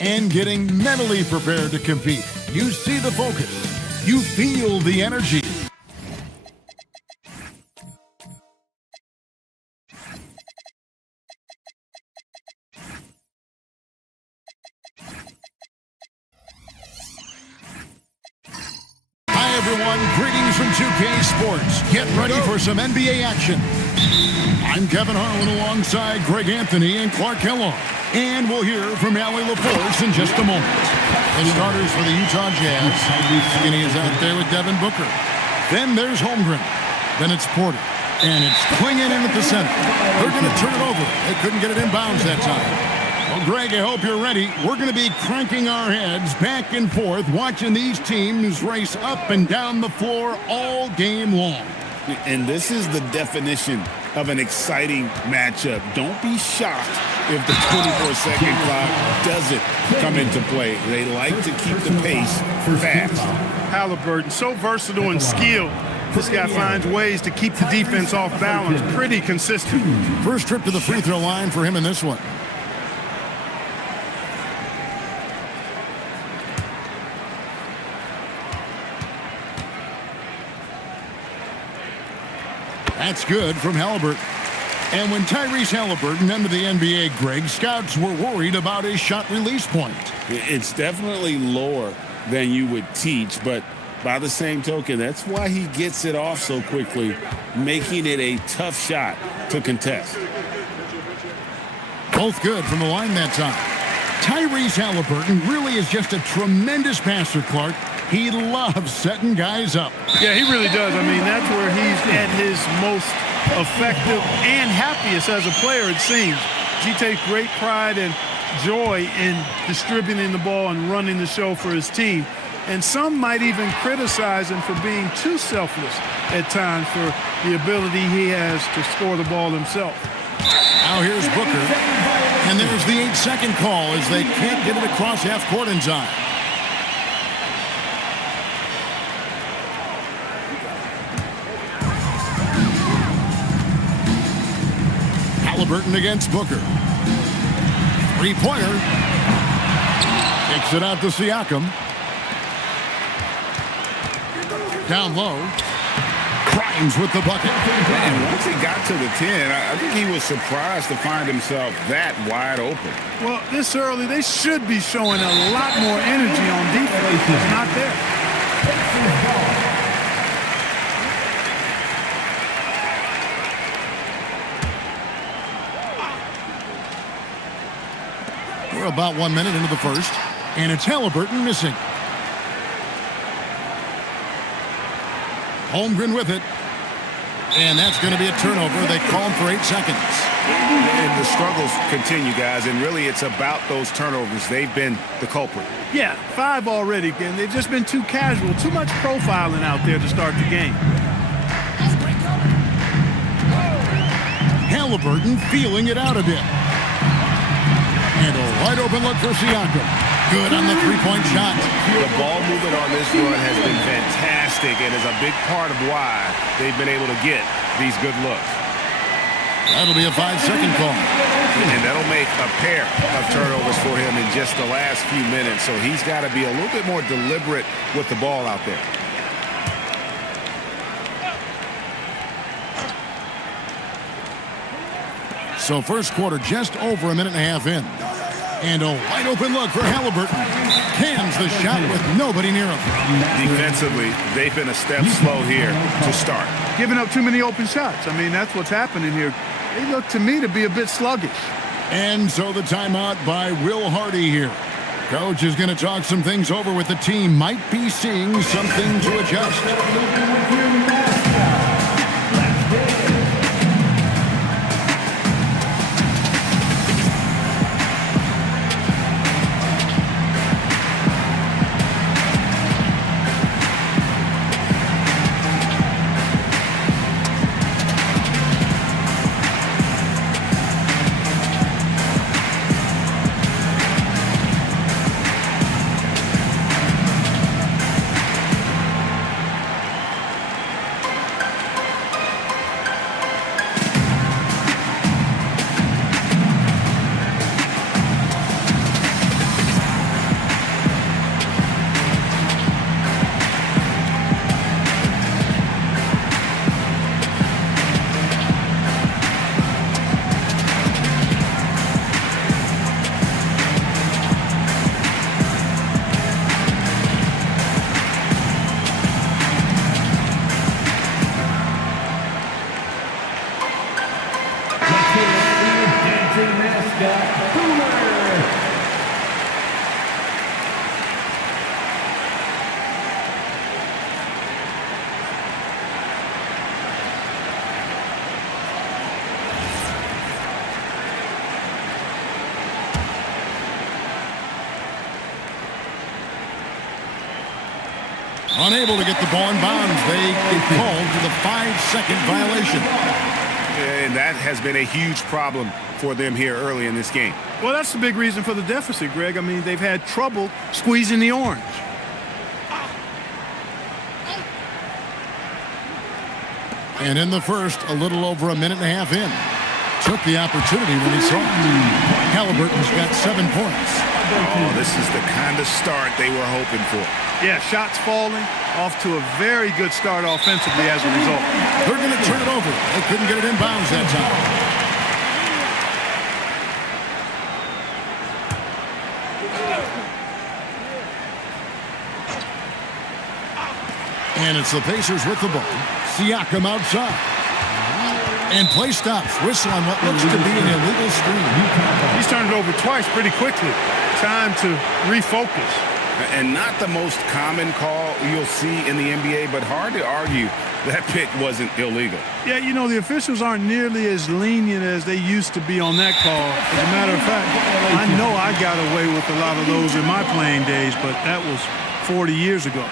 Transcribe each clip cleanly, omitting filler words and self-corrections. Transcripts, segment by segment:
and getting mentally prepared to compete. You see the focus. You feel the energy. Hi, everyone. Greetings from 2K Sports. Get ready for some NBA action. I'm Kevin Harlan alongside Greg Anthony and Clark Kellogg. And we'll hear from Allie LaForce in just a moment. The starters for the Utah Jazz. Skinny is out there with Devin Booker. Then there's Holmgren. Then it's Porter. And it's Klingon in at the center. They're going to turn it over. They couldn't get it in bounds that time. Well, Greg, I hope you're ready. We're going to be cranking our heads back and forth, watching these teams race up and down the floor all game long. And this is the definition of an exciting matchup. Don't be shocked if the 24-second clock doesn't come into play. They like to keep the pace fast. Halliburton, so versatile and skilled. This guy finds ways to keep the defense off balance. Pretty consistent. First trip to the free throw line for him in this one. That's good from Halliburton. And when Tyrese Halliburton entered the NBA, Greg, scouts were worried about his shot release point. It's definitely lower than you would teach, but by the same token, that's why he gets it off so quickly, making it a tough shot to contest. Both good from the line that time. Tyrese Halliburton really is just a tremendous passer, Clark. He loves setting guys up. Yeah, he really does. I mean, that's where he's at his most effective and happiest as a player, it seems. He takes great pride and joy in distributing the ball and running the show for his team. And some might even criticize him for being too selfless at times for the ability he has to score the ball himself. Now here's Booker. And there's the 8-second call as they can't get it across half court in time. Halliburton against Booker. Three-pointer. Kicks it out to Siakam. Down low. Grimes with the bucket. And once he got to the 10, I think he was surprised to find himself that wide open. Well, this early, they should be showing a lot more energy on defense. It's not there. We're about 1 minute into the first, and it's Halliburton missing. Holmgren with it, and that's going to be a turnover. They call him for 8 seconds. And the struggles continue, guys, and really it's about those turnovers. They've been the culprit. Yeah, 5 already, and they've just been too casual, too much profiling out there to start the game. Halliburton feeling it out a bit. And a wide open look for Siakam. Good on the three-point shot. The ball movement on this run has been fantastic and is a big part of why they've been able to get these good looks. That'll be a 5-second call. And that'll make a pair of turnovers for him in just the last few minutes. So he's got to be a little bit more deliberate with the ball out there. So first quarter just over a minute and a half in. And a wide open look for Halliburton. Cans the shot with nobody near him. Defensively, they've been a step slow here to start. Giving up too many open shots. I mean, that's what's happening here. They look to me to be a bit sluggish. And so the timeout by Will Hardy here. Coach is going to talk some things over with the team. Might be seeing something to adjust. Unable to get the ball in bounds. They get called for the 5-second violation. And that has been a huge problem for them here early in this game. Well, that's the big reason for the deficit, Greg. I mean, they've had trouble squeezing the orange. And in the first, a little over a minute and a half in. Took the opportunity when he saw it. Halliburton's got 7 points. Oh, this is the kind of start they were hoping for. Yeah, shots falling, off to a very good start offensively as a result. They're going to turn it over. They couldn't get it in bounds that time. And it's the Pacers with the ball. Siakam outside. And play stops. Whistle on what looks to be an illegal screen. He's turned it over twice pretty quickly. Time to refocus. And not the most common call you'll see in the NBA, but hard to argue that pick wasn't illegal. Yeah, you know, the officials aren't nearly as lenient as they used to be on that call. As a matter of fact, I know I got away with a lot of those in my playing days, but that was 40 years ago.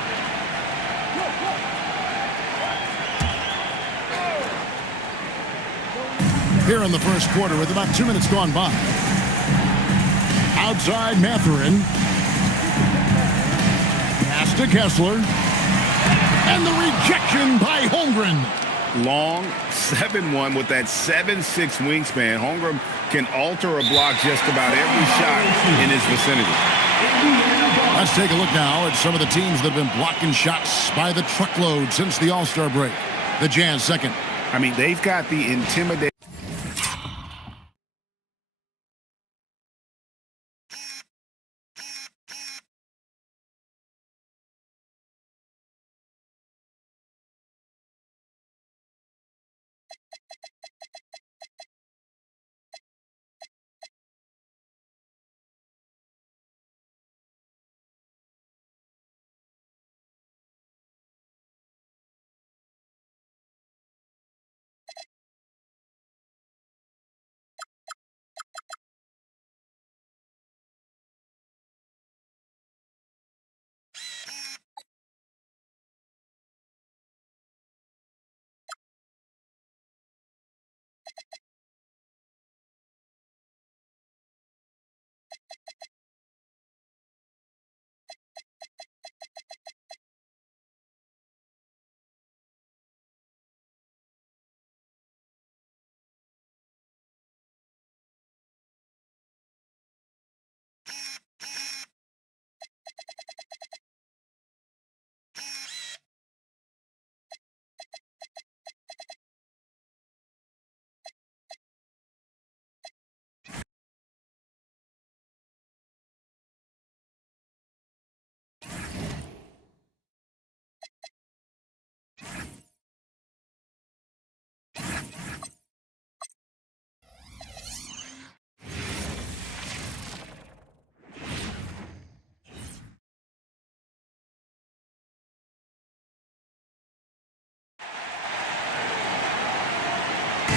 Here in the first quarter with about 2 minutes gone by. Outside Mathurin. Pass to Kessler. And the rejection by Holmgren. Long 7-1 with that 7'6" wingspan. Holmgren can alter a block just about every shot in his vicinity. Let's take a look now at some of the teams that have been blocking shots by the truckload since the All-Star break. The Jazz second. I mean, they've got the intimidating.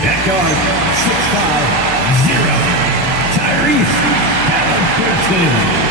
That guard, 6'5", 0. Tyrese Halliburton.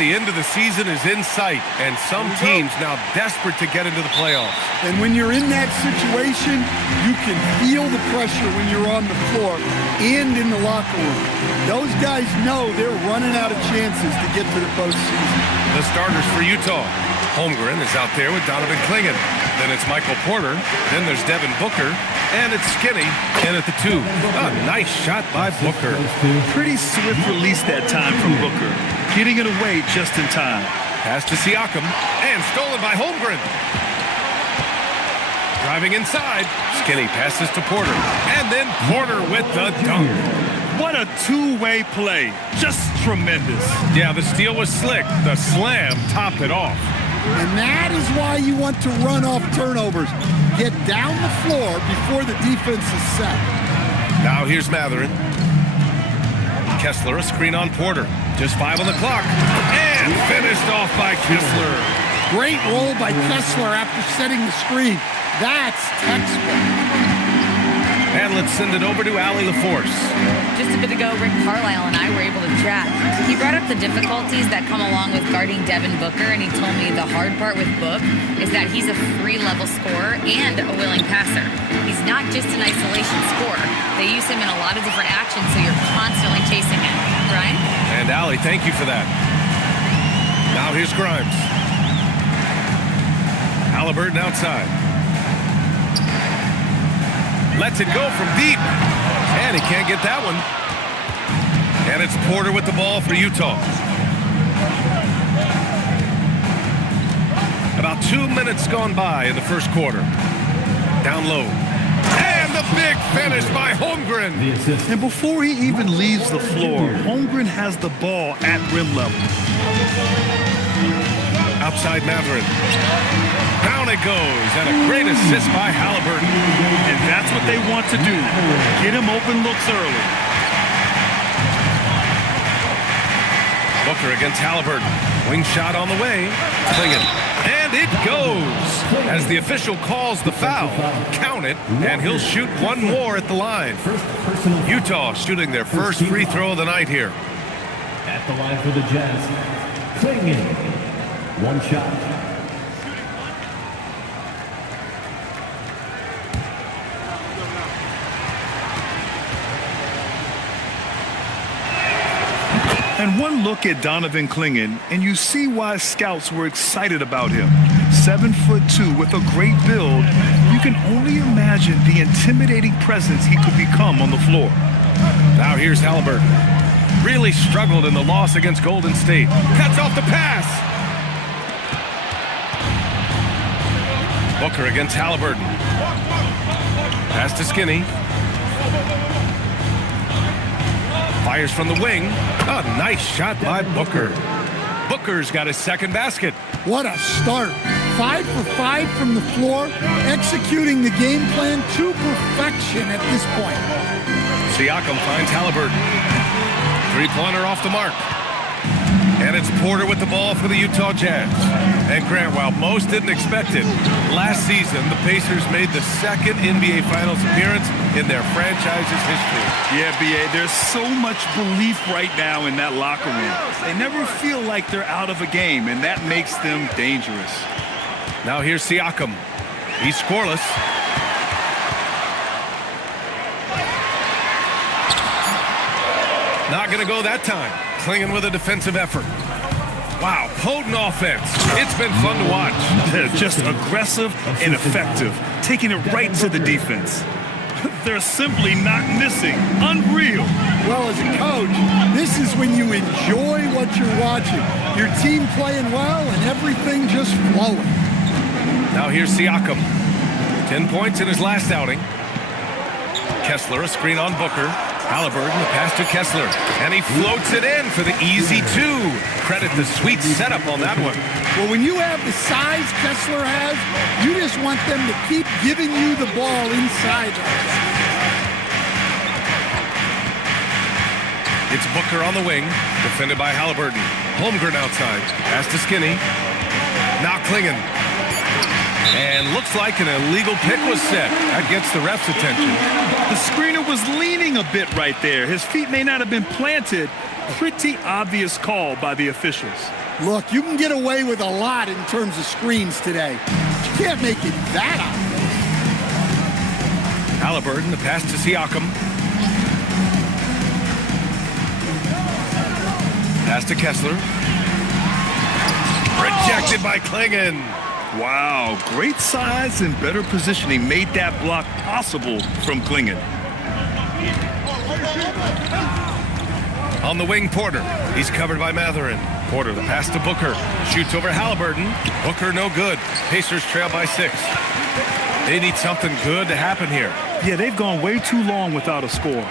The end of the season is in sight, and some teams now desperate to get into the playoffs. And when you're in that situation, you can feel the pressure when you're on the floor and in the locker room. Those guys know they're running out of chances to get to the postseason. The starters for Utah. Holmgren is out there with Donovan Clingan. Then it's Michael Porter. Then there's Devin Booker. And it's Skinny in at the 2. A nice shot by Booker. Pretty swift release that time from Booker. Getting it away just in time. Pass to Siakam. And stolen by Holmgren. Driving inside. Skinny passes to Porter. And then Porter with the dunk. What a two-way play. Just tremendous. Yeah, the steal was slick. The slam topped it off. And that is why you want to run off turnovers. Get down the floor before the defense is set. Now here's Mathurin. Kessler, a screen on Porter. Just 5 on the clock. And And finished off by Kessler. Great roll by Kessler after setting the screen. That's textbook. And let's send it over to Allie LaForce. Just a bit ago, Rick Carlisle and I were able to chat. He brought up the difficulties that come along with guarding Devin Booker, and he told me the hard part with Book is that he's a 3-level scorer and a willing passer. He's not just an isolation scorer. They use him in a lot of different actions, so you're constantly chasing him. Brian? And Allie, thank you for that. Now here's Grimes. Halliburton outside. Lets it go from deep. And he can't get that one. And it's Porter with the ball for Utah. About 2 minutes gone by in the first quarter. Down low. And the big finish by Holmgren. And before he even leaves the floor, Holmgren has the ball at rim level. Outside Matherin. Down it goes, and a great assist by Halliburton. And that's what they want to do. Get him open looks early. Booker against Halliburton. Wing shot on the way. Clingan. And it goes. As the official calls the foul, count it, and he'll shoot one more at the line. Utah shooting their first free throw of the night here. At the line for the Jazz, Clingan. One shot. And one look at Donovan Clingan, and you see why scouts were excited about him. 7'2" with a great build. You can only imagine the intimidating presence he could become on the floor. Now here's Halliburton. Really struggled in the loss against Golden State. Cuts off the pass. Booker against Halliburton. Pass to Skinny. Fires from the wing. A nice shot by Booker. Booker's got his second basket. What a start. 5 for 5 from the floor, executing the game plan to perfection at this point. Siakam finds Halliburton. Three-pointer off the mark. And it's Porter with the ball for the Utah Jazz. And Grant, while most didn't expect it, last season the Pacers made the second NBA Finals appearance in their franchise's history. Yeah, B.A., there's so much belief right now in that locker room. They never feel like they're out of a game, and that makes them dangerous. Now here's Siakam. He's scoreless. Not going to go that time. Clingan with a defensive effort. Wow, potent offense. It's been fun to watch. Just aggressive and effective, taking it right to the defense. They're simply not missing. Unreal. Well, as a coach, this is when you enjoy what you're watching. Your team playing well and everything just flowing. Now here's Siakam. 10 points in his last outing. Kessler, a screen on Booker. Halliburton, the pass to Kessler. And he floats it in for the easy two. Credit the sweet setup on that one. Well, when you have the size Kessler has, you just want them to keep giving you the ball inside. It's Booker on the wing, defended by Halliburton. Holmgren outside. Pass to Skinny. Now Clingan. And looks like an illegal pick was set. That gets the ref's attention. The screener was leaning a bit right there. His feet may not have been planted. Pretty obvious call by the officials. Look, you can get away with a lot in terms of screens today. You can't make it that obvious. Halliburton, the pass to Siakam. Pass to Kessler. Rejected by Clingan. Wow, great size and better positioning made that block possible from Clingan. On the wing, Porter. He's covered by Matherin. Porter, the pass to Booker. Shoots over Halliburton. Booker, no good. Pacers trail by 6. They need something good to happen here. Yeah, they've gone way too long without a score.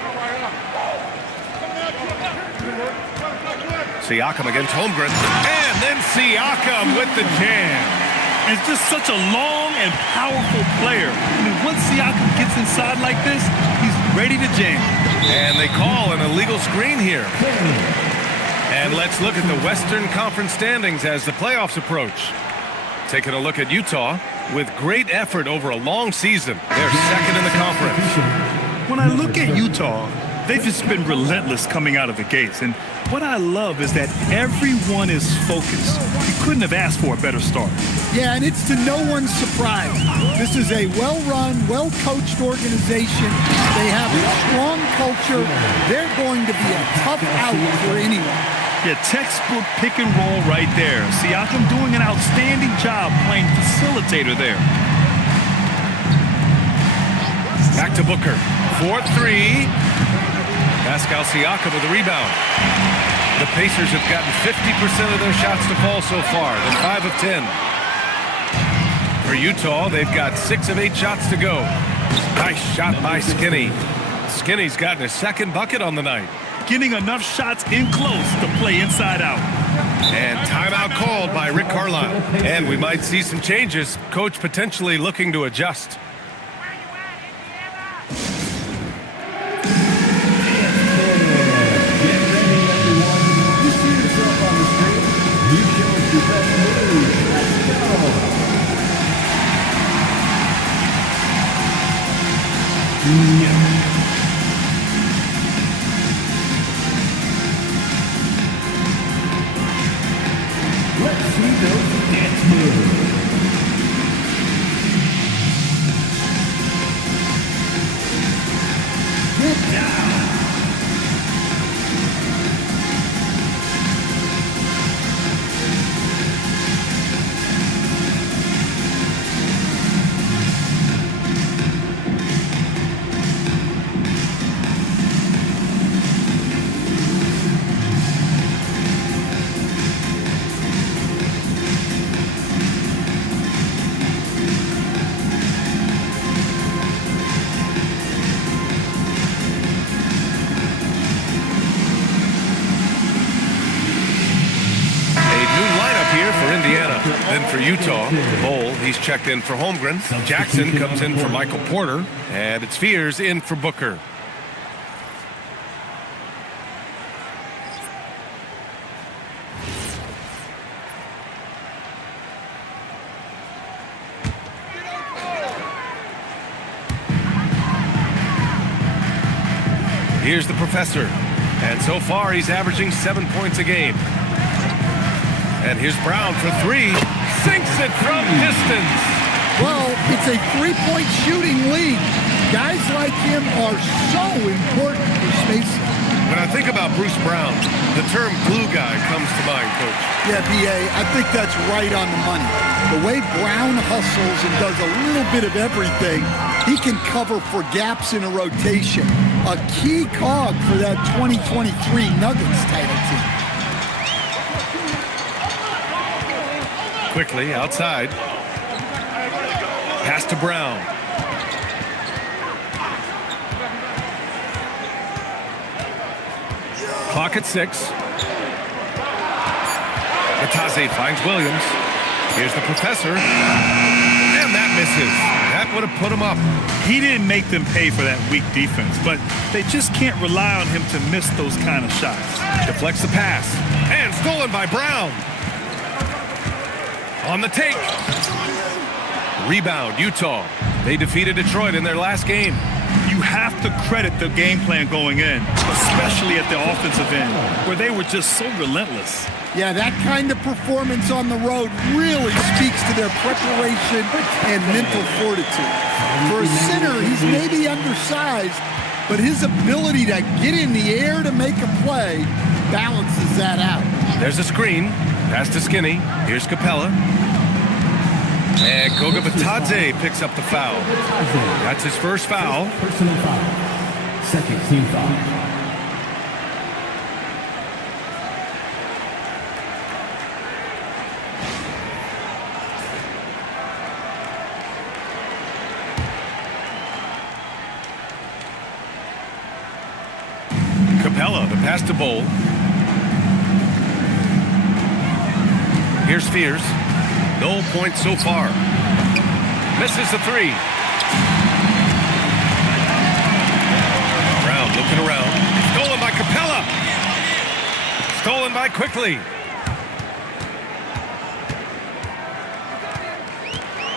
Siakam against Holmgren. And then Siakam with the jam. It's just such a long and powerful player. I mean, once Siakam gets inside like this, he's ready to jam. And they call an illegal screen here. And And let's look at the Western Conference standings as the playoffs approach. Taking a look at Utah, with great effort over a long season, they're second in the conference. When I look at Utah, they've just been relentless coming out of the gates. And what I love is that everyone is focused. You couldn't have asked for a better start. Yeah, and it's to no one's surprise. This is a well-run, well-coached organization. They have a strong culture. They're going to be a tough out for anyone. Yeah, textbook pick and roll right there. Siakam doing an outstanding job playing facilitator there. Back to Booker. 4-3. Pascal Siakam with the rebound. The Pacers have gotten 50% of their shots to fall so far. They're 5 of 10. For Utah, they've got 6 of 8 shots to go. Nice shot by Skinny. Skinny's gotten his second bucket on the night. Getting enough shots in close to play inside out. And timeout called by Rick Carlisle. And we might see some changes. Coach potentially looking to adjust. Let's see those dance moves. Get down. Then for Utah, Bol, he's checked in for Holmgren. Jackson comes in for Michael Porter. And it's Fears in for Booker. Here's the professor. And so far, he's averaging 7 points a game. And here's Brown for 3. Sinks it from distance. Well, it's a three-point shooting lead. Guys like him are so important for spacing. When I think about Bruce Brown, the term glue guy comes to mind, Coach. Yeah, B.A., I think that's right on the money. The way Brown hustles and does a little bit of everything, he can cover for gaps in a rotation. A key cog for that 2023 Nuggets title team. Quickly outside. Pass to Brown. Clock at 6. Batase finds Williams. Here's the professor. And that misses. That would have put him up. He didn't make them pay for that weak defense, but they just can't rely on him to miss those kind of shots. Deflects the pass. And stolen by Brown. On the take. Rebound, Utah. They defeated Detroit in their last game. You have to credit the game plan going in, especially at the offensive end, where they were just so relentless. Yeah, that kind of performance on the road really speaks to their preparation and mental fortitude. For a center, he's maybe undersized, but his ability to get in the air to make a play balances that out. There's a screen. Pass to Skinny. Here's Capella. And Goga Batadze picks up the foul. That's his first foul. Personal foul. Second team foul. Capella, the pass to Bol. Here's Fears. No points so far. Misses the 3. Brown looking around. Stolen by Capella. Stolen by Quickly.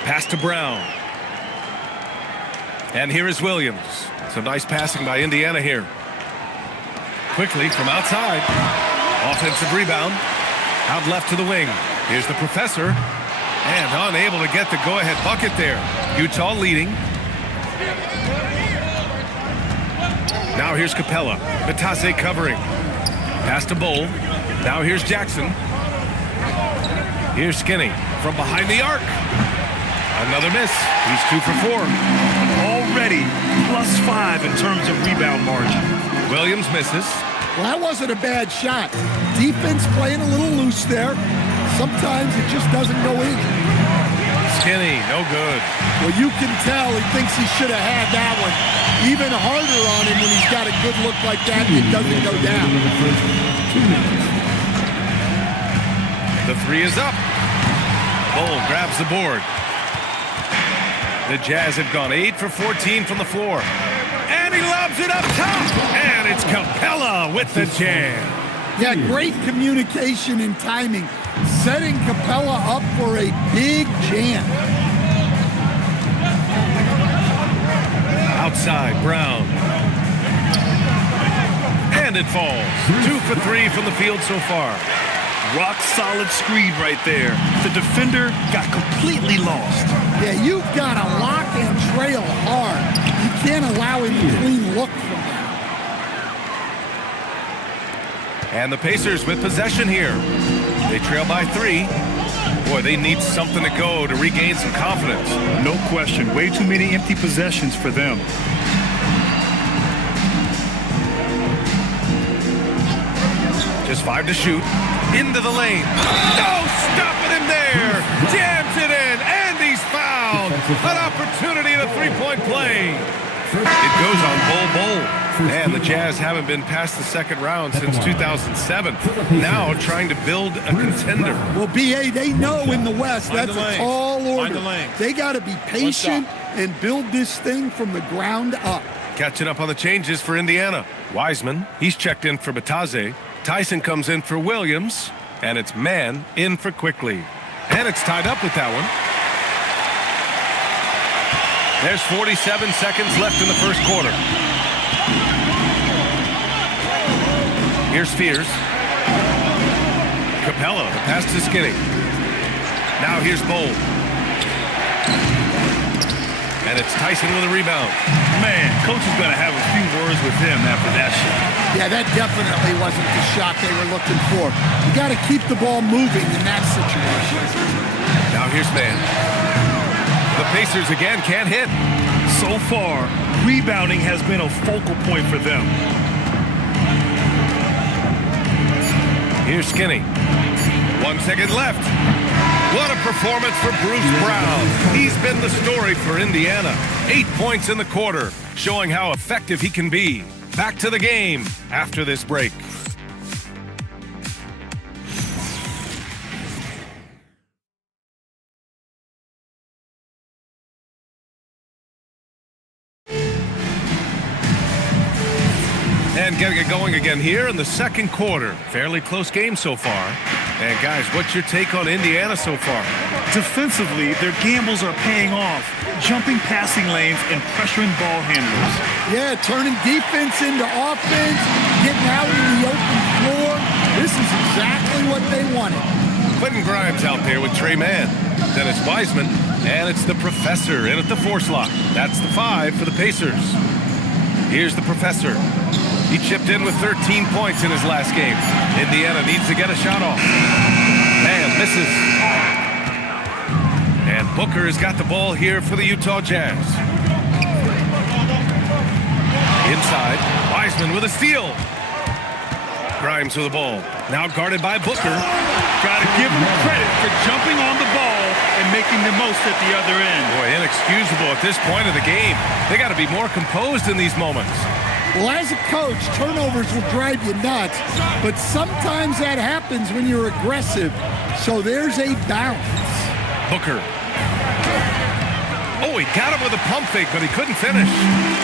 Pass to Brown. And here is Williams. Some nice passing by Indiana here. Quickly from outside. Offensive rebound. Out left to the wing. Here's the professor. And unable to get the go-ahead bucket there. Utah leading. Now here's Capella. Batase covering. Pass to Bowl. Now here's Jackson. Here's Skinny from behind the arc. Another miss. He's 2 for 4. Already +5 in terms of rebound margin. Williams misses. Well, that wasn't a bad shot. Defense playing a little loose there. Sometimes it just doesn't go in. Skinny, no good. Well, you can tell he thinks he should have had that one. Even harder on him when he's got a good look like that and it doesn't go down. The 3 is up. Bull grabs the board. The Jazz have gone 8 for 14 from the floor. And he lobs it up top. And it's Capella with the jam. Yeah, great communication and timing. Setting Capella up for a big jam. Outside, Brown. And it falls. 2 for 3 from the field so far. Rock solid screen right there. The defender got completely lost. Yeah, you've got to lock and trail hard. You can't allow him a clean look from that. And the Pacers with possession here. They trail by 3. Boy, they need something to go to regain some confidence. No question. Way too many empty possessions for them. Just 5 to shoot. Into the lane. No, stopping him there. Jams it in, and he's fouled. An opportunity at a three-point play. It goes on Bull. And the Jazz haven't been past the second round since 2007. Now trying to build a contender. Well, B.A., they know in the West that's a tall order. They got to be patient and build this thing from the ground up. Catching up on the changes for Indiana. Wiseman, he's checked in for Batase. Tyson comes in for Williams, and it's Man in for Quickly. And it's tied up with that one. There's 47 seconds left in the first quarter. Here's Spears. Capella, the pass to Skinny. Now here's Bowl. And it's Tyson with a rebound. Man, coach is going to have a few words with him after that shot. Yeah, that definitely wasn't the shot they were looking for. You got to keep the ball moving in that situation. Now here's Man. The Pacers again can't hit. So far, rebounding has been a focal point for them. Here's Skinny. 1 second left. What a performance for Bruce Brown. He's been the story for Indiana. 8 points in the quarter, showing how effective he can be. Back to the game after this break. And getting it going again here in the second quarter. Fairly close game so far. And guys, what's your take on Indiana so far? Defensively, their gambles are paying off. Jumping passing lanes and pressuring ball handlers. Yeah, turning defense into offense, getting out in the open floor. This is exactly what they wanted. Quentin Grimes out there with Trey Mann. Then it's Wiseman, and it's the Professor in at the 4 slot. That's the 5 for the Pacers. Here's the Professor. He chipped in with 13 points in his last game. Indiana needs to get a shot off. And misses. And Booker has got the ball here for the Utah Jazz. Inside, Wiseman with a steal. Grimes with the ball. Now guarded by Booker. Got to give him credit for jumping on the ball and making the most at the other end. Boy, inexcusable at this point of the game. They got to be more composed in these moments. Well, as a coach, turnovers will drive you nuts, but sometimes that happens when you're aggressive. So there's a balance. Booker. Oh, he got him with a pump fake, but he couldn't finish.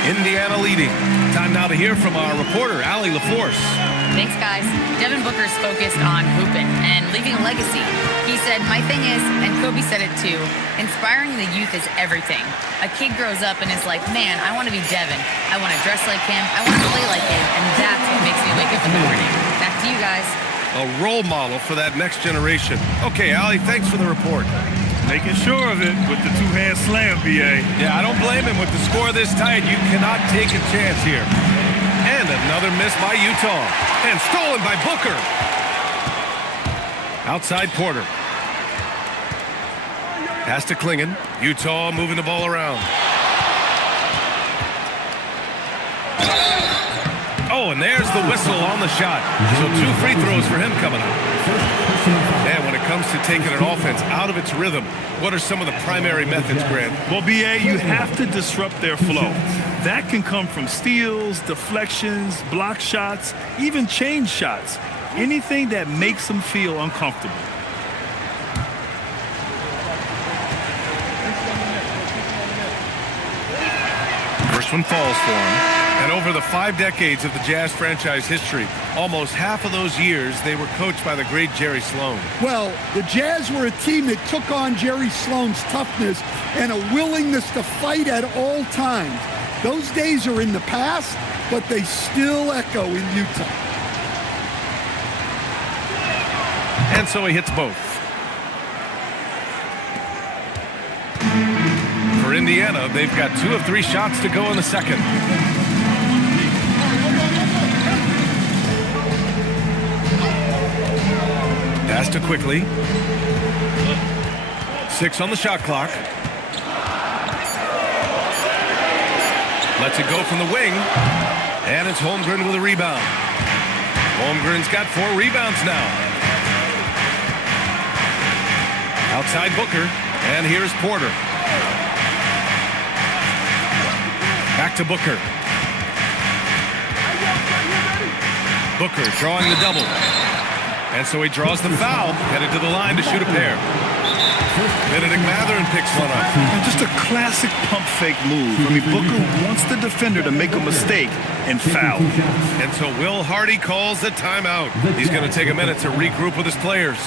Indiana leading. Time now to hear from our reporter, Allie LaForce. Thanks, guys. Devin Booker's focused on hooping and leaving a legacy. He said, my thing is, and Kobe said it too, inspiring the youth is everything. A kid grows up and is like, man, I want to be Devin. I want to dress like him. I want to play like him. And that's what makes me wake up in the morning. Back to you guys. A role model for that next generation. Okay, Allie, thanks for the report. Making sure of it with the two-hand slam, B.A. Yeah, I don't blame him. With the score this tight, you cannot take a chance here. And another miss by Utah. And stolen by Booker. Outside Porter. Pass to Klingon. Utah moving the ball around. Oh, and there's the whistle on the shot. So 2 free throws for him coming up. And when it comes to taking an offense out of its rhythm, what are some of the primary methods, Grant? Well, B.A., you have to disrupt their flow. That can come from steals, deflections, block shots, even change shots. Anything that makes them feel uncomfortable. First one falls for him. And over the 5 decades of the Jazz franchise history, almost half of those years, they were coached by the great Jerry Sloan. Well, the Jazz were a team that took on Jerry Sloan's toughness and a willingness to fight at all times. Those days are in the past, but they still echo in Utah. And so he hits both. For Indiana, they've got 2 of 3 shots to go in the second. Pass to Quickly. 6 on the shot clock. Lets it go from the wing. And it's Holmgren with a rebound. Holmgren's got 4 rebounds now. Outside Booker. And here's Porter. Back to Booker. Booker drawing the double. And so he draws the foul, headed to the line to shoot a pair. Benedict Mathurin picks one up. And just a classic pump fake move. I mean, Booker wants the defender to make a mistake and foul. And so Will Hardy calls the timeout. He's going to take a minute to regroup with his players.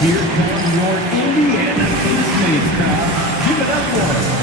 Here comes your Indiana Pacers crowd. Give it up for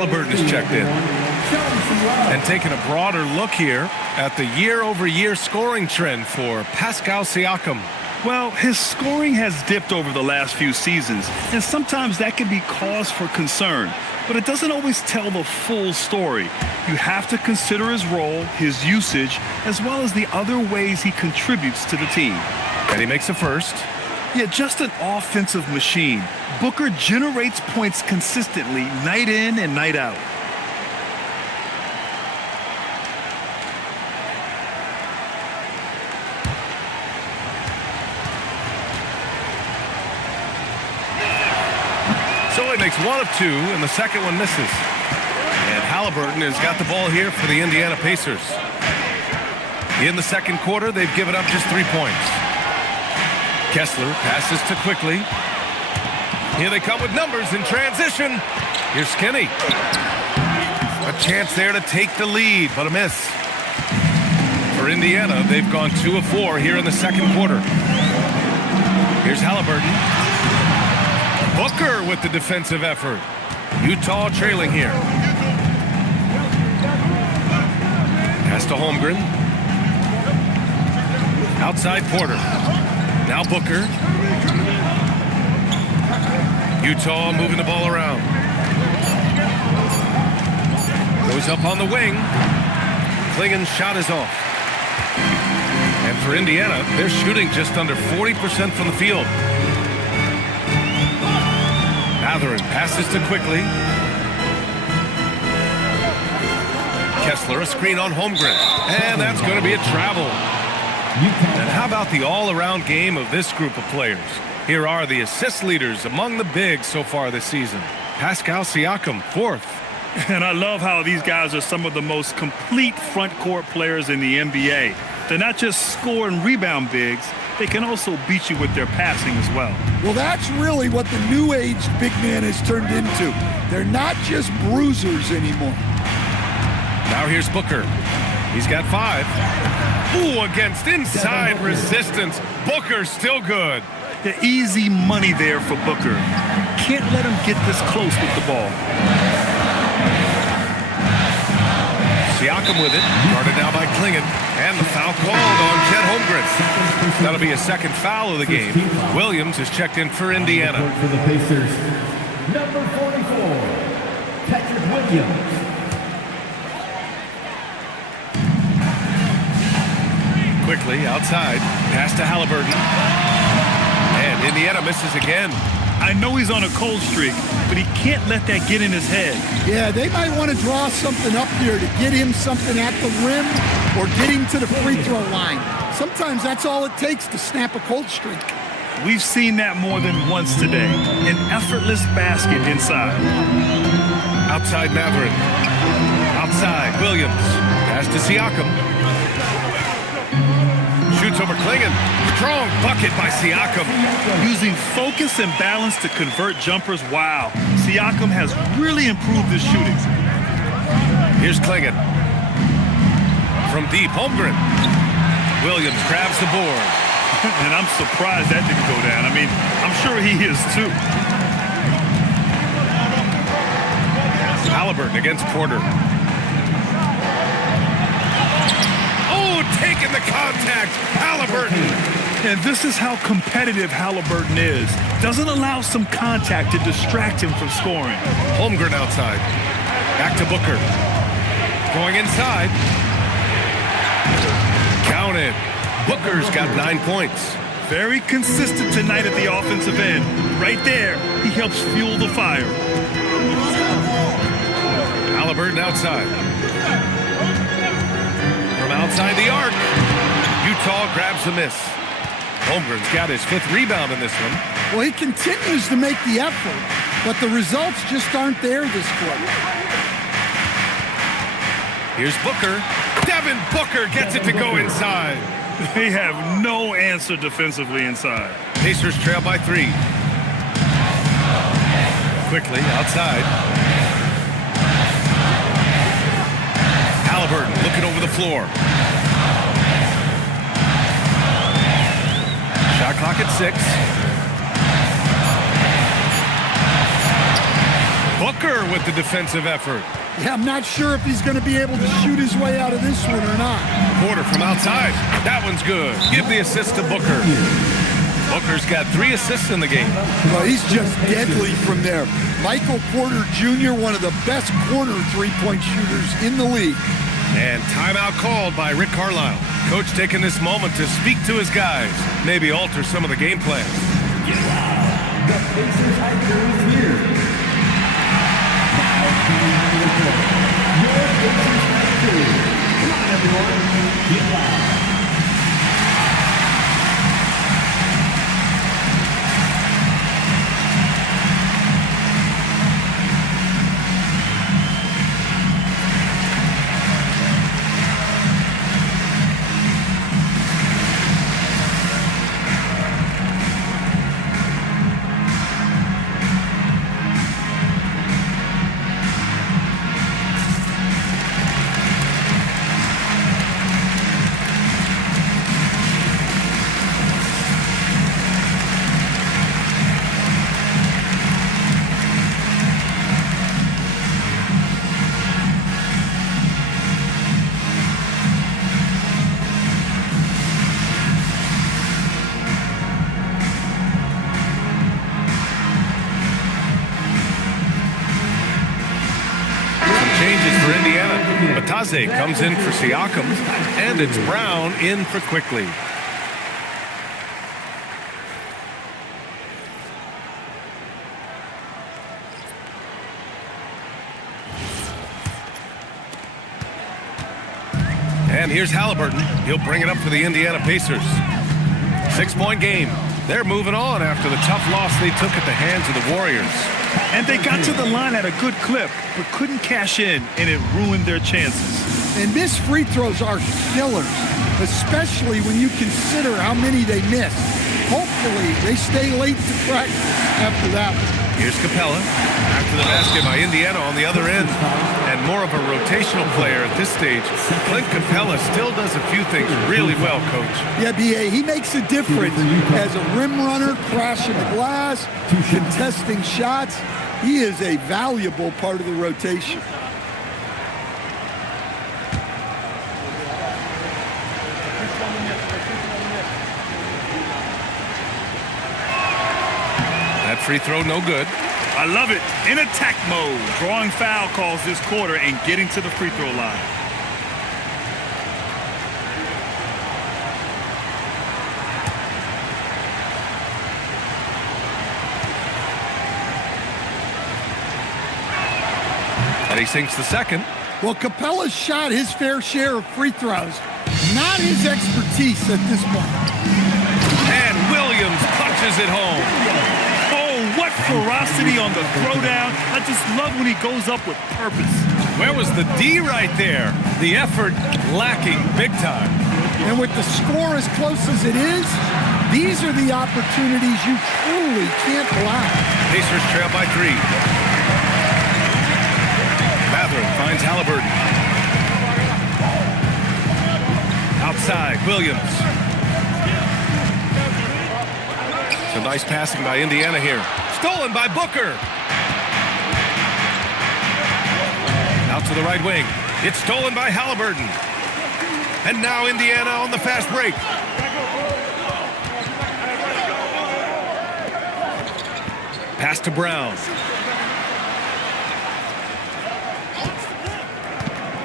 Halliburton is checked in. And taking a broader look here at the year-over-year scoring trend for Pascal Siakam. Well, his scoring has dipped over the last few seasons, and sometimes that can be cause for concern. But it doesn't always tell the full story. You have to consider his role, his usage, as well as the other ways he contributes to the team. And he makes a first. Yeah, just an offensive machine. Booker generates points consistently, night in and night out. So he makes 1 of 2, and the second one misses. And Halliburton has got the ball here for the Indiana Pacers. In the second quarter, they've given up just 3 points. Kessler passes to Quickly. Here they come with numbers in transition. Here's Skinny. A chance there to take the lead, but a miss. For Indiana, they've gone 2 of 4 here in the second quarter. Here's Halliburton. Booker with the defensive effort. Utah trailing here. Pass to Holmgren. Outside Porter. Now Booker. Utah moving the ball around. Goes up on the wing. Klingen's shot is off. And for Indiana, they're shooting just under 40% from the field. Mathurin passes to Quickly. Kessler, a screen on Holmgren. And that's going to be a travel. And how about the all-around game of this group of players? Here are the assist leaders among the bigs so far this season. Pascal Siakam, 4th. And I love how these guys are some of the most complete front court players in the NBA. They're not just score and rebound bigs, they can also beat you with their passing as well. Well, that's really what the new age big man has turned into. They're not just bruisers anymore. Now here's Booker. He's got 5. Ooh, against inside resistance. Booker still good. The easy money there for Booker. Can't let him get this close with the ball. Siakam with it. Guarded now by Klingen. And the foul called on Chet Holmgren. That'll be a second foul of the game. Williams is checked in for Indiana. For the Pacers, number 44, Patrick Williams. Quickly outside. Pass to Halliburton. And Indiana misses again. I know he's on a cold streak, but he can't let that get in his head. Yeah, they might want to draw something up here to get him something at the rim or get him to the free throw line. Sometimes that's all it takes to snap a cold streak. We've seen that more than once today. An effortless basket inside. Outside Mathurin. Outside Williams. Pass to Siakam. Shoots over Klingen. Strong bucket by Siakam. Using focus and balance to convert jumpers. Wow. Siakam has really improved his shooting. Here's Klingen. From deep, Holmgren. Williams grabs the board. And I'm surprised that didn't go down. I mean, I'm sure he is too. Halliburton against Porter. Taking the contact, Halliburton. And this is how competitive Halliburton is. Doesn't allow some contact to distract him from scoring. Holmgren outside. Back to Booker. Going inside. Counted. Booker's got 9 points. Very consistent tonight at the offensive end. Right there, he helps fuel the fire. Halliburton outside. Outside the arc. Utah grabs the miss. Holmgren's got his 5th rebound in this one. Well, he continues to make the effort, but the results just aren't there this quarter. Here's Booker. Devin Booker gets it to go inside. They have no answer defensively inside. Pacers trail by 3. Quickly outside. Halliburton looking over the floor. Shot clock at 6. Booker with the defensive effort. Yeah, I'm not sure if he's going to be able to shoot his way out of this one or not. Porter from outside. That one's good. Give the assist to Booker. Booker's got 3 assists in the game. Well, he's just deadly from there. Michael Porter Jr., one of the best corner three-point shooters in the league. And timeout called by Rick Carlisle. Coach taking this moment to speak to his guys, maybe alter some of the game plan. The Pacers high crew is here. Now coming out of the court, your Pacers high crew. Come on, everyone, get loud. Abataze comes in for Siakam, and it's Brown in for Quickly. And here's Halliburton. He'll bring it up for the Indiana Pacers. 6-point game. They're moving on after the tough loss they took at the hands of the Warriors. And they got to the line at a good clip, but couldn't cash in, and it ruined their chances. And missed free throws are killers, especially when you consider how many they missed. Hopefully, they stay late to practice after that one. Here's Capella after the basket by Indiana on the other end. And more of a rotational player at this stage. Clint Capella still does a few things really well, Coach. Yeah, B.A., he makes a difference as a rim runner, crashing the glass, contesting shots. He is a valuable part of the rotation. That free throw no good. I love it. In attack mode, drawing foul calls this quarter and getting to the free throw line. And he sinks the second. Well, Capella's shot his fair share of free throws. Not his expertise at this point. And Williams punches it home. Oh, what ferocity on the throwdown. I just love when he goes up with purpose. Where was the D right there? The effort lacking big time. And with the score as close as it is, these are the opportunities you truly can't allow. Pacers trail by 3. Mathurin finds Halliburton. Outside, Williams. Some nice passing by Indiana here. Stolen by Booker. Out to the right wing. It's stolen by Halliburton. And now Indiana on the fast break. Pass to Brown.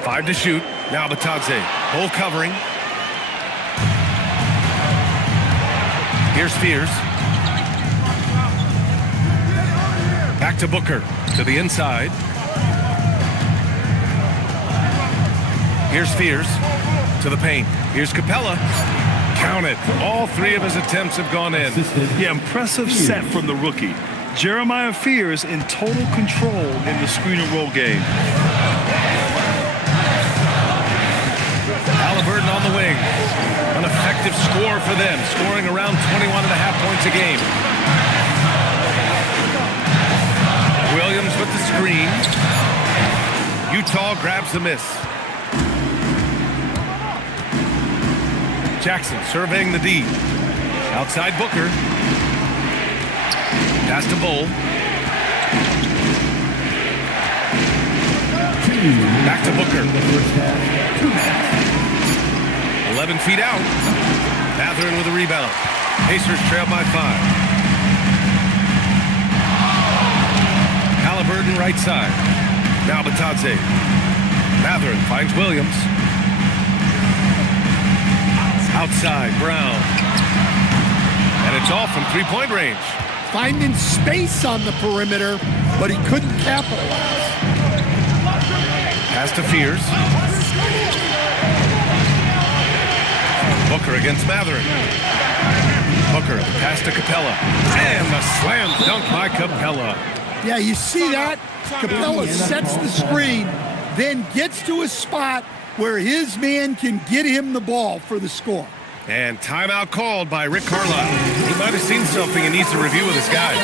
5 to shoot. Now Batadze. Hole covering. Here's Spears. Back to Booker. To the inside. Here's Spears. To the paint. Here's Capella. Count it. All 3 of his attempts have gone in. Yeah, impressive set from the rookie. Jeremiah Fears in total control in the screen and roll game. Halliburton on the wing. An effective score for them, scoring around 21.5 points a game. Williams with the screen. Utah grabs the miss. Jackson surveying the D. Outside Booker. Pass to Bull. Back to Booker. 11 feet out. Mathurin with a rebound. Pacers trail by 5. Halliburton right side. Now Batadze. Mathurin finds Williams. Outside, Brown. And it's off from 3-point range. Finding space on the perimeter, but he couldn't capitalize. Pass to Fears. Booker against Mathurin. Booker, pass to Capella. And the slam dunk by Capella. Yeah, you see that? Capella sets the screen, then gets to a spot where his man can get him the ball for the score. And timeout called by Rick Carlisle. He might have seen something and needs to review with his guys.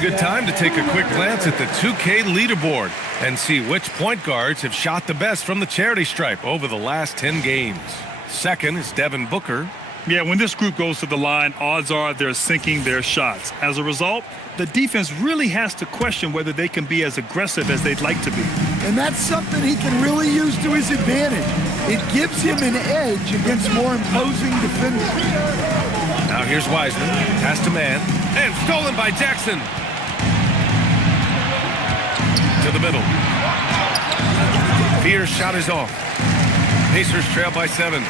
a good time to take a quick glance at the 2K leaderboard and see which point guards have shot the best from the charity stripe over the last 10 games. Second is Devin Booker. Yeah, when this group goes to the line, odds are they're sinking their shots. As a result, the defense really has to question whether they can be as aggressive as they'd like to be. And that's something he can really use to his advantage. It gives him an edge against more imposing defenders. Now here's Wiseman, pass to man, and stolen by Jackson. To the middle. Fear's shot is off. Pacers trail by 7.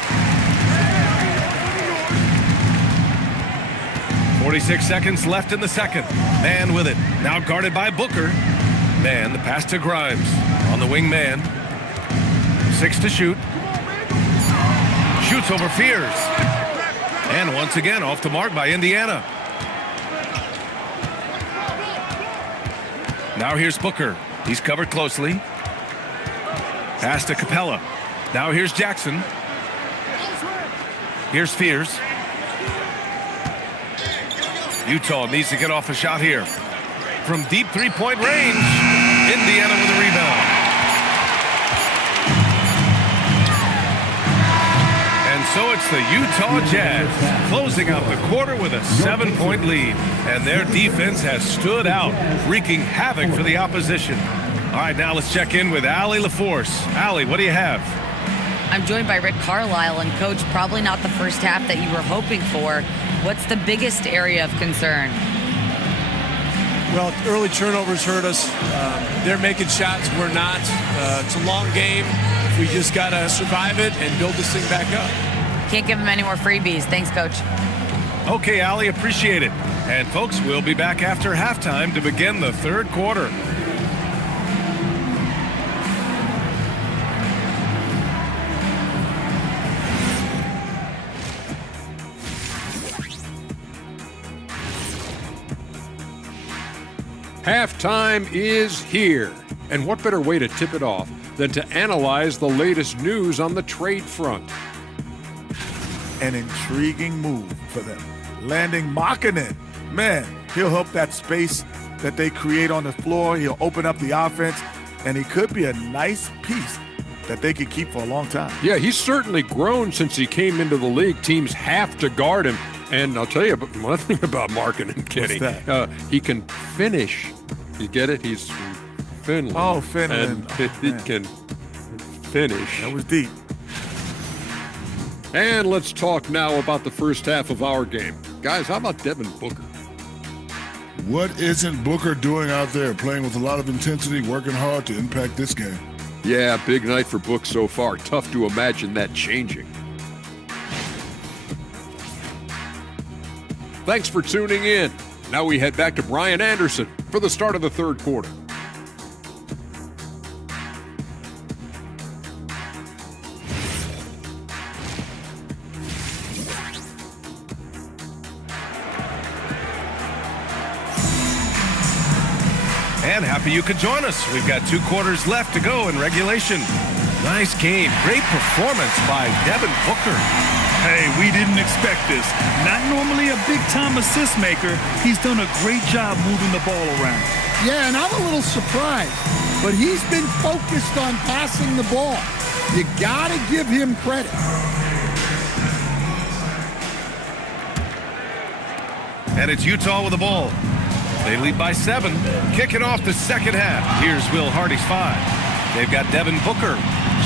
46 seconds left in the second. Man with it. Now guarded by Booker. Man, the pass to Grimes. On the wing man. 6 to shoot. Shoots over Fears. And once again off the mark by Indiana. Now here's Booker. He's covered closely. Pass to Capella. Now here's Jackson. Here's Fears. Utah needs to get off a shot here. From deep three-point range, Indiana with a rebound. And so it's the Utah Jazz closing out the quarter with a 7-point lead. And their defense has stood out, wreaking havoc for the opposition. All right, now let's check in with Allie LaForce. Allie, what do you have? I'm joined by Rick Carlisle, and Coach, probably not the first half that you were hoping for. What's the biggest area of concern? Well, early turnovers hurt us. They're making shots. We're not. It's a long game. We just got to survive it and build this thing back up. Can't give them any more freebies. Thanks, Coach. Okay, Allie, appreciate it. And folks, we'll be back after halftime to begin the third quarter. Halftime is here. And what better way to tip it off than to analyze the latest news on the trade front? An intriguing move for them. Landing Markkanen. Man, he'll help that space that they create on the floor. He'll open up the offense, and he could be a nice piece that they could keep for a long time. Yeah, he's certainly grown since he came into the league. Teams have to guard him. And I'll tell you one thing about Markkanen, Kenny. What's that? He can finish. You get it? He's from Finland. Oh, Finland. And he can finish. That was deep. And let's talk now about the first half of our game. Guys, how about Devin Booker? What isn't Booker doing out there? Playing with a lot of intensity, working hard to impact this game. Yeah, big night for Book so far. Tough to imagine that changing. Thanks for tuning in. Now we head back to Brian Anderson for the start of the third quarter. And happy you could join us. We've got 2 quarters left to go in regulation. Nice game. Great performance by Devin Booker. Hey, we didn't expect this. Not normally a big-time assist maker. He's done a great job moving the ball around. Yeah, and I'm a little surprised, but he's been focused on passing the ball. You gotta give him credit. And it's Utah with the ball. They lead by 7. Kicking off the second half. Here's Will Hardy's 5. They've got Devin Booker.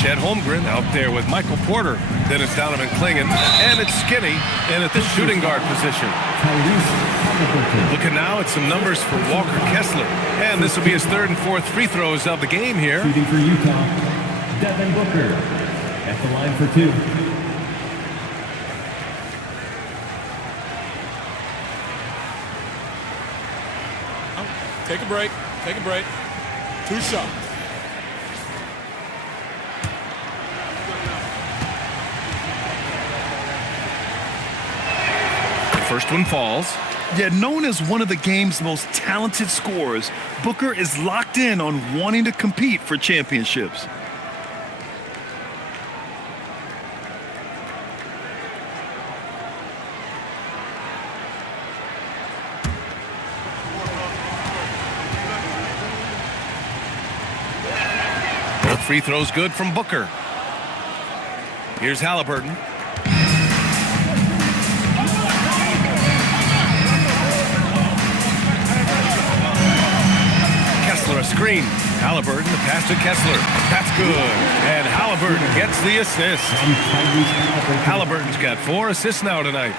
Chet Holmgren out there with Michael Porter. Then it's Donovan Clingan. And it's Skinny in at the shooting guard position. Looking now at some numbers for Walker Kessler. And this will be his 3rd and 4th free throws of the game here. Shooting for Utah, Devin Booker at the line for 2. Take a break. Take a break. 2 shots. First one falls. Yet known as one of the game's most talented scorers, Booker is locked in on wanting to compete for championships. free throw's good from Booker. Here's Halliburton. Kessler, a screen. Halliburton, the pass to Kessler. That's good. And Halliburton gets the assist. Halliburton's got 4 assists now tonight.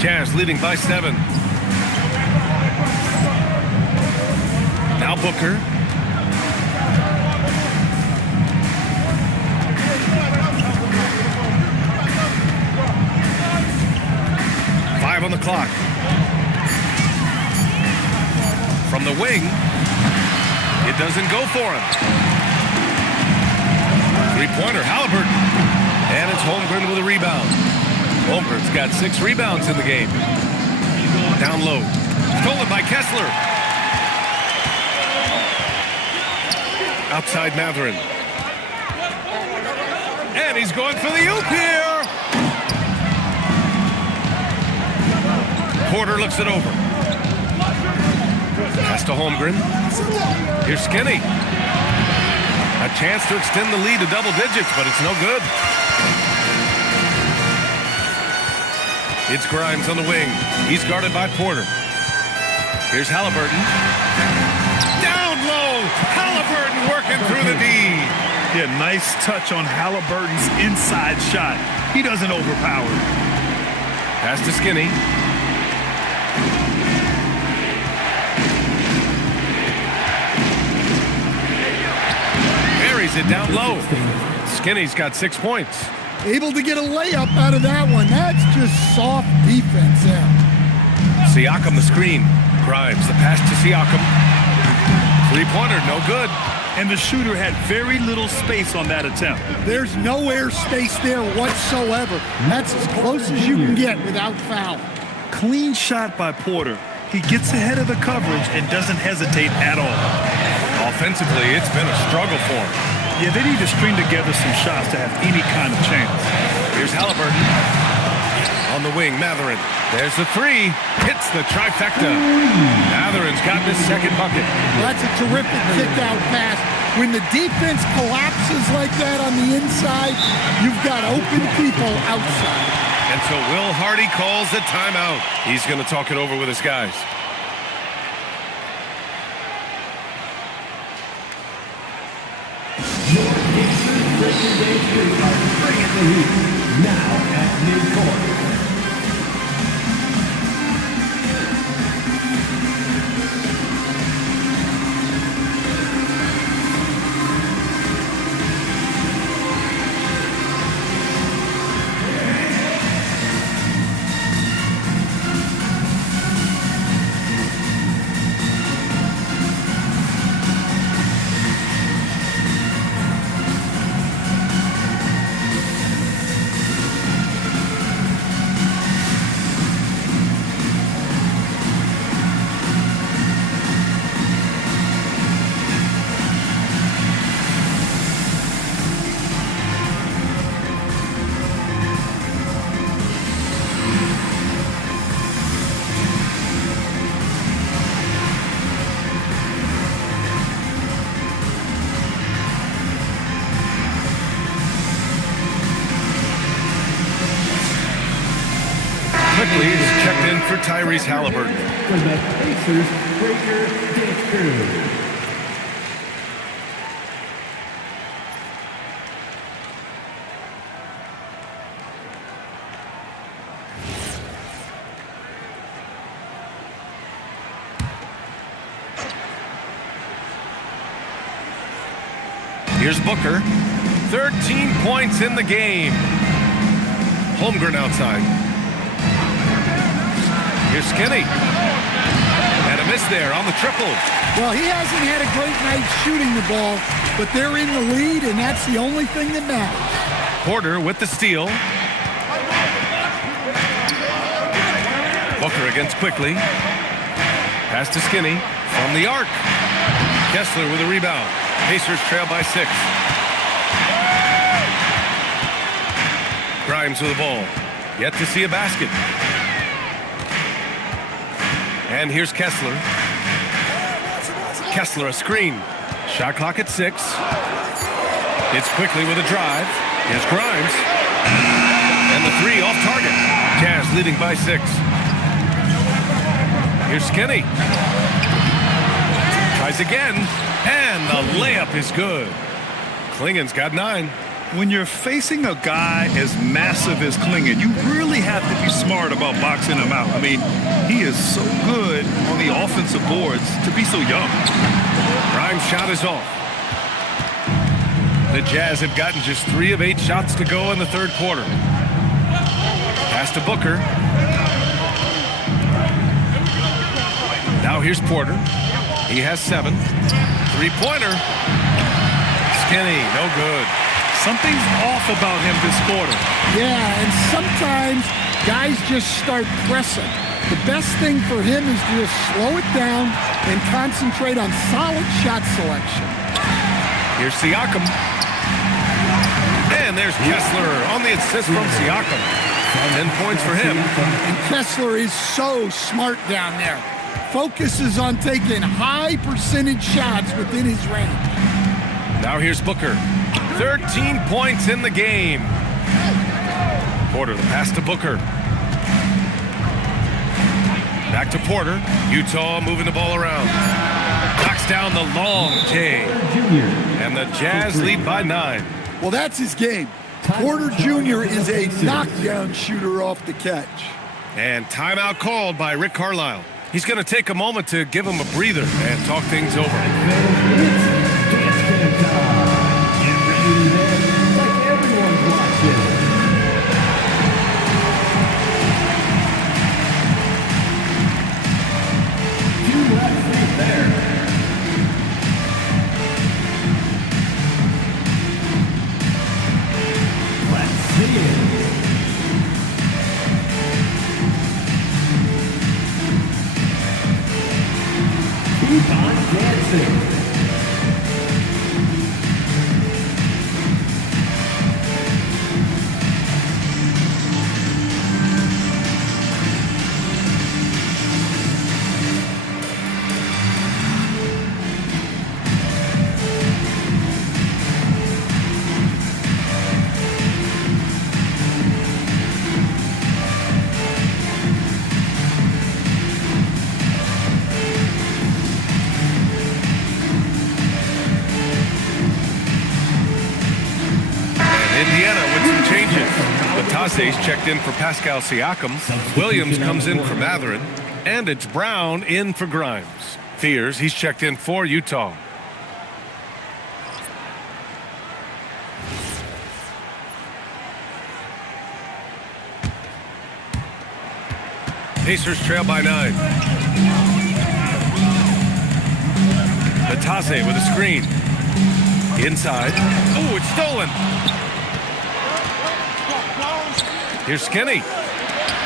Jazz leading by 7. Now Booker. Five on the clock. From the wing, it doesn't go for him. Three-pointer, Halliburton. And it's Holmgren with a rebound. Holmgren's got 6 rebounds in the game. Down low. Stolen by Kessler. Outside Matherin. And he's going for the oop here. Porter looks it over. Pass to Holmgren. Here's Skinny. A chance to extend the lead to double digits, but it's no good. It's Grimes on the wing. He's guarded by Porter. Here's Halliburton. Down low. Halliburton working through the D. Yeah, nice touch on Halliburton's inside shot. He doesn't overpower. Pass to Skinny. Buries it down low. Skinny's got 6 points. Able to get a layup out of that one. That's just soft defense there. Siakam the screen. Grimes the pass to Siakam. Three-pointer, no good. And the shooter had very little space on that attempt. There's no air space there whatsoever. That's as close as you can get without foul. Clean shot by Porter. He gets ahead of the coverage and doesn't hesitate at all. Offensively, it's been a struggle for him. Yeah, they need to string together some shots to have any kind of chance. Here's Halliburton. On the wing, Matherin. There's the 3. Hits the trifecta. Matherin's got his second bucket. That's a terrific kick-out pass. When the defense collapses like that on the inside, you've got open people outside. And so Will Hardy calls a timeout. He's going to talk it over with his guys. Your Pacers legendary are bringing the heat. Now at midcourt. Quickly is checked in for Tyrese Halliburton. For the Pacers, Breaker Dance Here's Booker. 13 points in the game. Holmgren outside. Here's Skinny. And a miss there on the triple. Well, he hasn't had a great night shooting the ball, but they're in the lead, and that's the only thing that matters. Porter with the steal. Booker against Quickly. Pass to Skinny from the arc. Kessler with a rebound. Pacers trail by 6. Grimes with the ball. Yet to see a basket. And here's Kessler. Kessler a screen. Shot clock at 6. It's quickly with a drive. Here's Grimes. And the three off target. Jazz leading by 6. Here's Skinny. Tries again. And the layup is good. Klingen's got 9. When you're facing a guy as massive as Klingen, you really have to be smart about boxing him out. I mean, he is so good on the offensive boards to be so young. Grimes' shot is off. The Jazz have gotten just 3 of 8 shots to go in the third quarter. Pass to Booker. Now here's Porter. He has 7. Three-pointer. Skinny, no good. Something's off about him this quarter. Yeah, and sometimes guys just start pressing. The best thing for him is to just slow it down and concentrate on solid shot selection. Here's Siakam. And there's Kessler on the assist from Siakam. 10 points for him. And Kessler is so smart down there. Focuses on taking high percentage shots within his range. Now here's Booker. 13 points in the game. Porter, the pass to Booker. Back to Porter. Utah moving the ball around. Knocks down the long J. And the Jazz lead by 9. Well, that's his game. Porter Jr. is a knockdown shooter off the catch. And timeout called by Rick Carlisle. He's going to take a moment to give him a breather and talk things over. Keep on dancing. Taze's checked in for Pascal Siakam. Williams comes in for Mathurin. And it's Brown in for Grimes. Fears, he's checked in for Utah. Pacers trail by 9. Taze with a screen. Inside. Oh, it's stolen. Here's Skinny.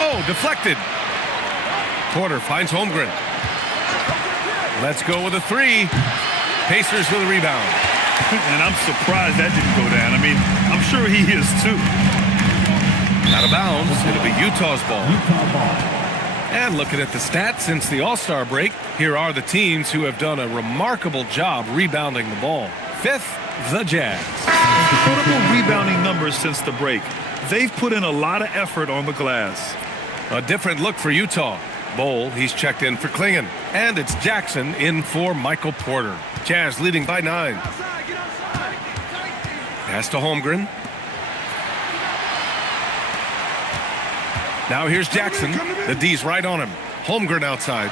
Oh, deflected. Porter finds Holmgren. Let's go with a 3. Pacers with a rebound. And I'm surprised that didn't go down. I mean, I'm sure he is too. Out of bounds. It'll be Utah's ball. And looking at the stats since the All-Star break, here are the teams who have done a remarkable job rebounding the ball. 5th, the Jazz. Incredible rebounding numbers since the break. They've put in a lot of effort on the glass. A different look for Utah. Bowl, he's checked in for Klingen. And it's Jackson in for Michael Porter. Jazz leading by 9. Pass to Holmgren. Now here's Jackson. The D's right on him. Holmgren outside.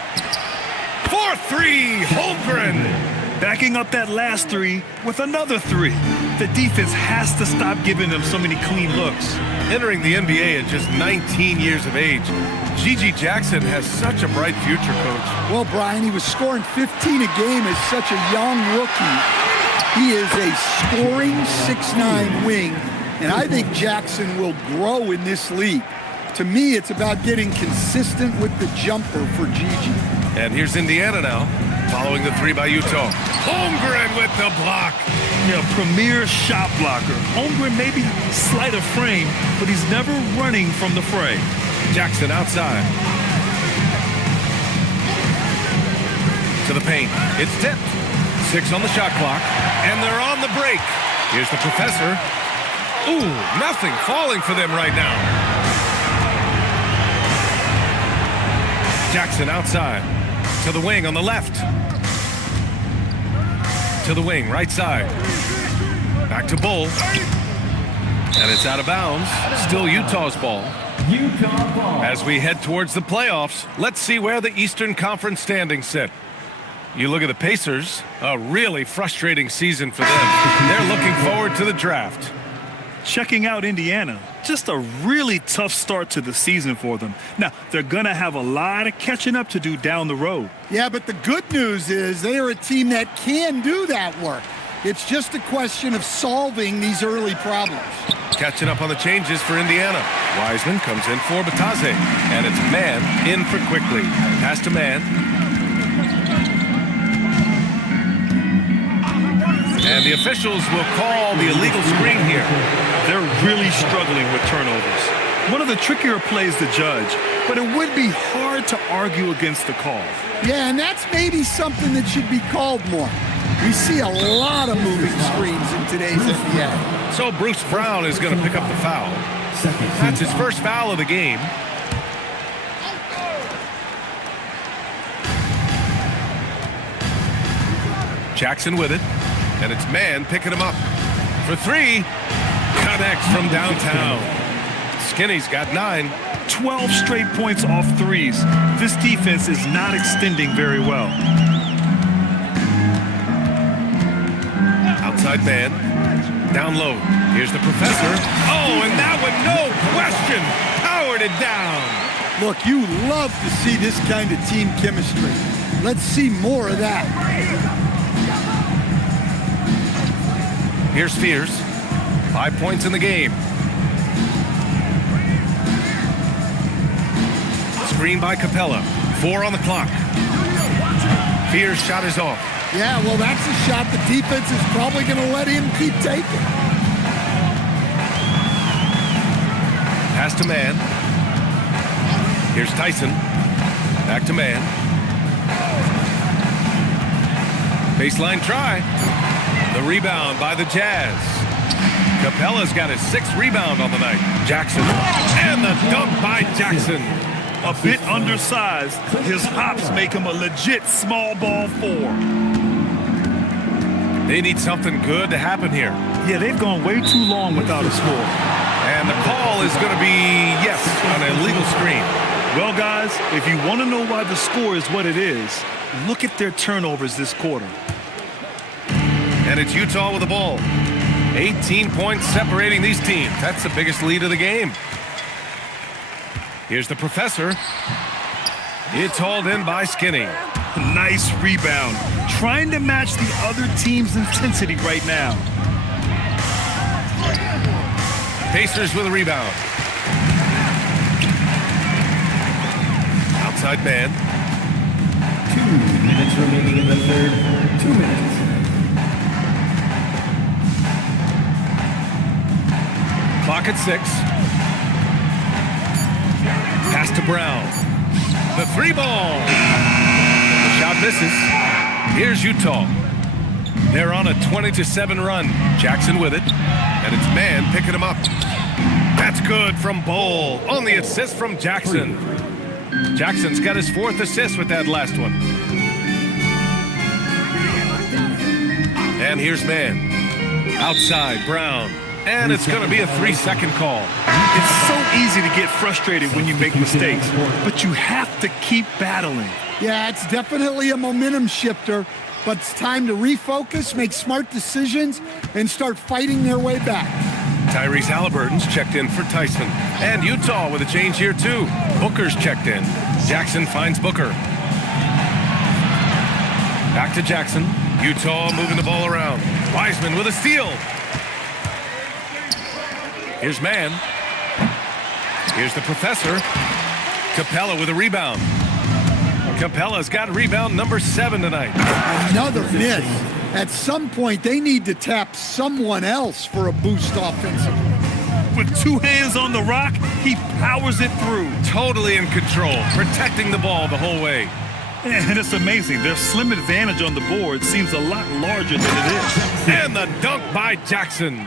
4-3, Holmgren. Backing up that last 3 with another 3. The defense has to stop giving them so many clean looks. Entering the NBA at just 19 years of age, Gigi Jackson has such a bright future, Coach. Well, Brian, he was scoring 15 a game as such a young rookie. He is a scoring 6'9" wing, and I think Jackson will grow in this league. To me, it's about getting consistent with the jumper for Gigi. And here's Indiana now, following the 3 by Utah. Holmgren with the block. Yeah, premier shot blocker. Holmgren may be slight of frame, but he's never running from the fray. Jackson outside. To the paint. It's tipped. 6 on the shot clock. And they're on the break. Here's the professor. Ooh, nothing falling for them right now. Jackson outside. To the wing on the left. To the wing, right side. Back to Bull. And it's out of bounds. Still Utah's ball. Utah ball. As we head towards the playoffs, let's see where the Eastern Conference standings sit. You look at the Pacers, a really frustrating season for them. They're looking forward to the draft. Checking out Indiana, just a really tough start to the season for them. Now, they're going to have a lot of catching up to do down the road. Yeah, but the good news is they are a team that can do that work. It's just a question of solving these early problems. Catching up on the changes for Indiana. Wiseman comes in for Batase, and it's Man in for Quickly. Pass to Man. And the officials will call the illegal screen here. They're really struggling with turnovers. One of the trickier plays to judge, but it would be hard to argue against the call. Yeah, and that's maybe something that should be called more. We see a lot of moving screens in today's NBA. So Bruce Brown is going to pick up the foul. That's his first foul of the game. Jackson with it. And it's Man picking him up. For three. Connects from downtown. Skinny's got 9. 12 straight points off threes. This defense is not extending very well. Outside Man. Down low. Here's the professor. Oh, and that one, no question, powered it down. Look, you love to see this kind of team chemistry. Let's see more of that. Here's Fears. 5 points in the game. Screen by Capella. 4 on the clock. Fears' shot is off. Yeah, well, that's a shot the defense is probably going to let him keep taking. Pass to Man. Here's Tyson. Back to Man. Baseline try. The rebound by the Jazz. Capella's got his 6th rebound on the night. Jackson. And the dunk by Jackson. A bit undersized. His hops make him a legit small ball 4. They need something good to happen here. Yeah, they've gone way too long without a score. And the call is going to be, yes, an illegal screen. Well, guys, if you want to know why the score is what it is, look at their turnovers this quarter. And it's Utah with the ball. 18 points separating these teams. That's the biggest lead of the game. Here's the professor. It's hauled in by Skinny. Nice rebound. Trying to match the other team's intensity right now. Pacers with a rebound. Outside Man. 2 minutes remaining in the third. 2 minutes. Clock at 6. Pass to Brown. The 3-ball. Shot misses. Here's Utah. They're on a 20-7 run. Jackson with it. And it's Man picking him up. That's good from Bull on the assist from Jackson. Jackson's got his 4th assist with that last one. And here's Man. Outside, Brown. And it's going to be a 3-second call. It's so easy to get frustrated when you make mistakes, but you have to keep battling. Yeah, it's definitely a momentum shifter, but it's time to refocus, make smart decisions, and start fighting their way back. Tyrese Halliburton's checked in for Tyson. And Utah with a change here, too. Booker's checked in. Jackson finds Booker. Back to Jackson. Utah moving the ball around. Wiseman with a steal. Here's Man. Here's the professor. Capella with a rebound. Capella's got rebound number 7 tonight. Another miss. At some point, they need to tap someone else for a boost offensively. With 2 hands on the rock, he powers it through. Totally in control, protecting the ball the whole way. And it's amazing. Their slim advantage on the board seems a lot larger than it is. And the dunk by Jackson.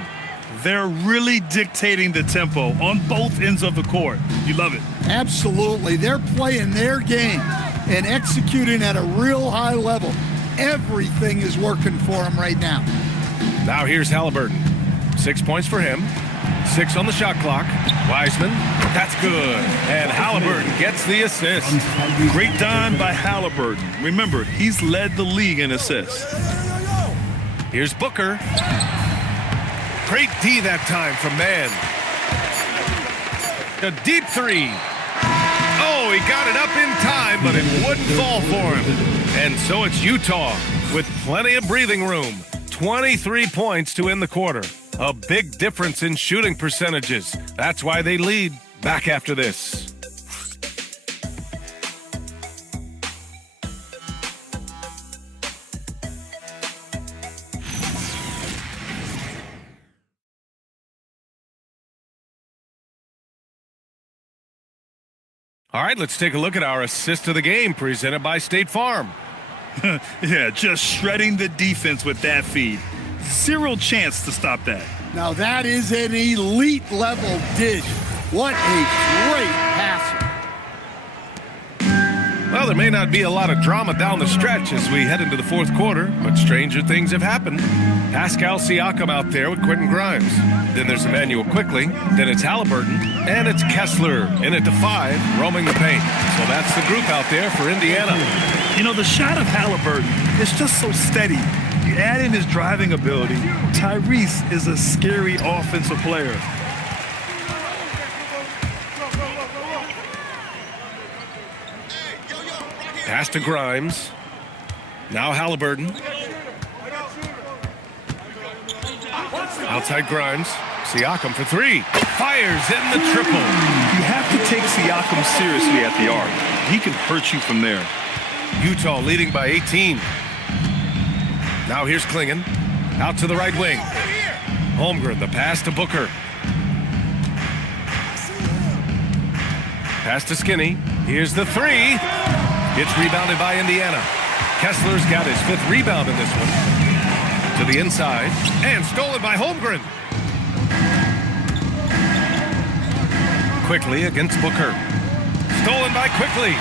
They're really dictating the tempo on both ends of the court. You love it. Absolutely. They're playing their game and executing at a real high level. Everything is working for them right now. Now here's Halliburton. 6 points for him. 6 on the shot clock. Wiseman, that's good. And Halliburton gets the assist. Great dime by Halliburton. Remember, he's led the league in assists. Here's Booker. Great D that time from Mann. A deep three. Oh, he got it up in time, but it wouldn't fall for him. And so it's Utah with plenty of breathing room. 23 points to end the quarter. A big difference in shooting percentages. That's why they lead. Back after this. All right, let's take a look at our assist of the game presented by State Farm. Yeah, just shredding the defense with that feed. Zero chance to stop that. Now that is an elite level dish. What a great passer. Well, there may not be a lot of drama down the stretch as we head into the fourth quarter, but stranger things have happened. Pascal Siakam out there with Quentin Grimes. Then there's Emmanuel Quickly. Then it's Halliburton. And it's Kessler in at the 5, roaming the paint. So that's the group out there for Indiana. You know, the shot of Halliburton is just so steady. You add in his driving ability. Tyrese is a scary offensive player. Pass to Grimes. Now Halliburton. Outside Grimes. Siakam for 3. Fires in the triple. You have to take Siakam seriously at the arc. He can hurt you from there. Utah leading by 18. Now here's Klingon. Out to the right wing. Holmgren, the pass to Booker. Pass to Skinny. Here's the 3. It's rebounded by Indiana. Kessler's got his 5th rebound in this one. To the inside. And stolen by Holmgren. Quickly against Booker. Stolen by Quickly.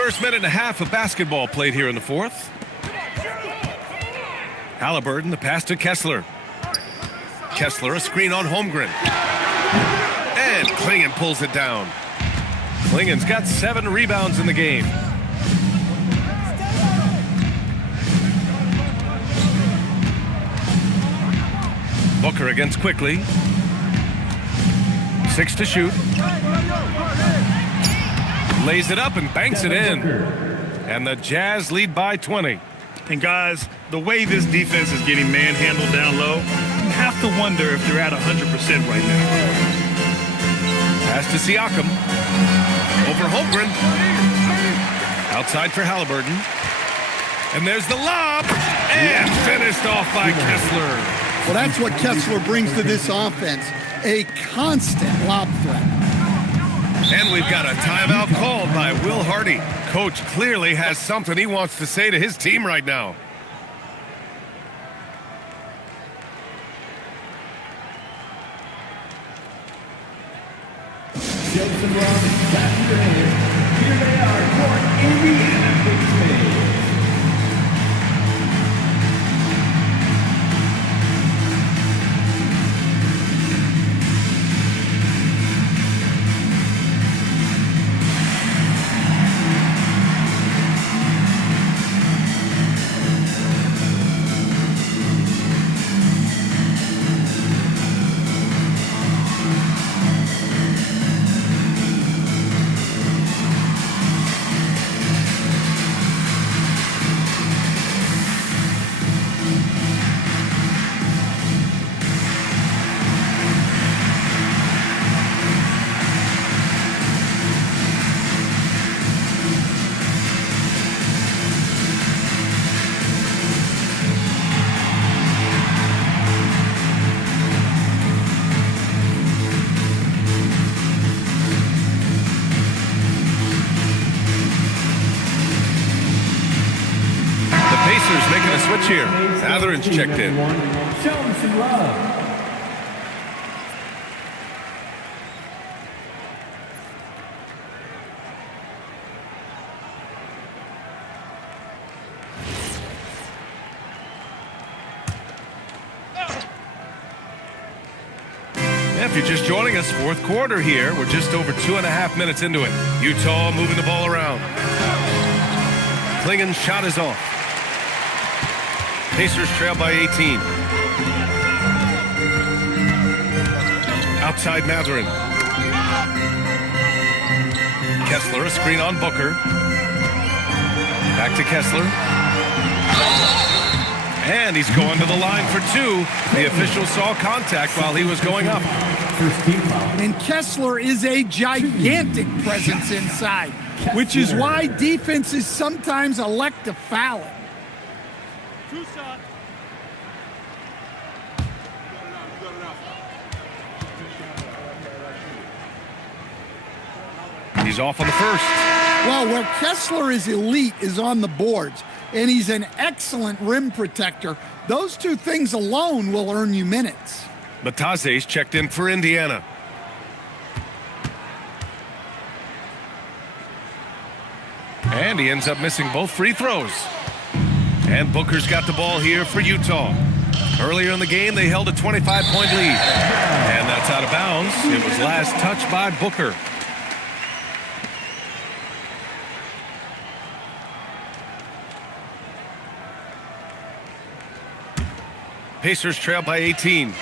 First minute and a half of basketball played here in the fourth. Halliburton, the pass to Kessler. Kessler, a screen on Holmgren. And Klingon pulls it down. Klingon's got 7 rebounds in the game. Booker against Quickly. 6 to shoot. Lays it up and banks it in. And the Jazz lead by 20. And guys, the way this defense is getting manhandled down low, you have to wonder if they're at 100% right now. Pass to Siakam. Over Holmgren. Outside for Halliburton. And there's the lob. And finished off by Kessler. Well, that's what Kessler brings to this offense. A constant lob threat. And we've got a timeout called by Will Hardy. Coach clearly has something he wants to say to his team right now. Joseph Ross, back to your hands. Here they are, your Indiana Pacers. switch here. Atherin's checked in. Showing some love. If you're just joining us, fourth quarter here. We're just over 2.5 minutes into it. Utah moving the ball around. Klingen's shot is off. Pacers trail by 18. Outside Matherin. Kessler, a screen on Booker. Back to Kessler. And he's going to the line for two. The official saw contact while he was going up. And Kessler is a gigantic presence inside, which is why defenses sometimes elect to foul him. He's off on the first. Well, where Kessler is elite is on the boards, and he's an excellent rim protector. Those two things alone will earn you minutes. Bataze's checked in for Indiana. And he ends up missing both free throws. And Booker's got the ball here for Utah. Earlier in the game, they held a 25-point lead. And that's out of bounds. It was last touched by Booker. Pacers trail by 18.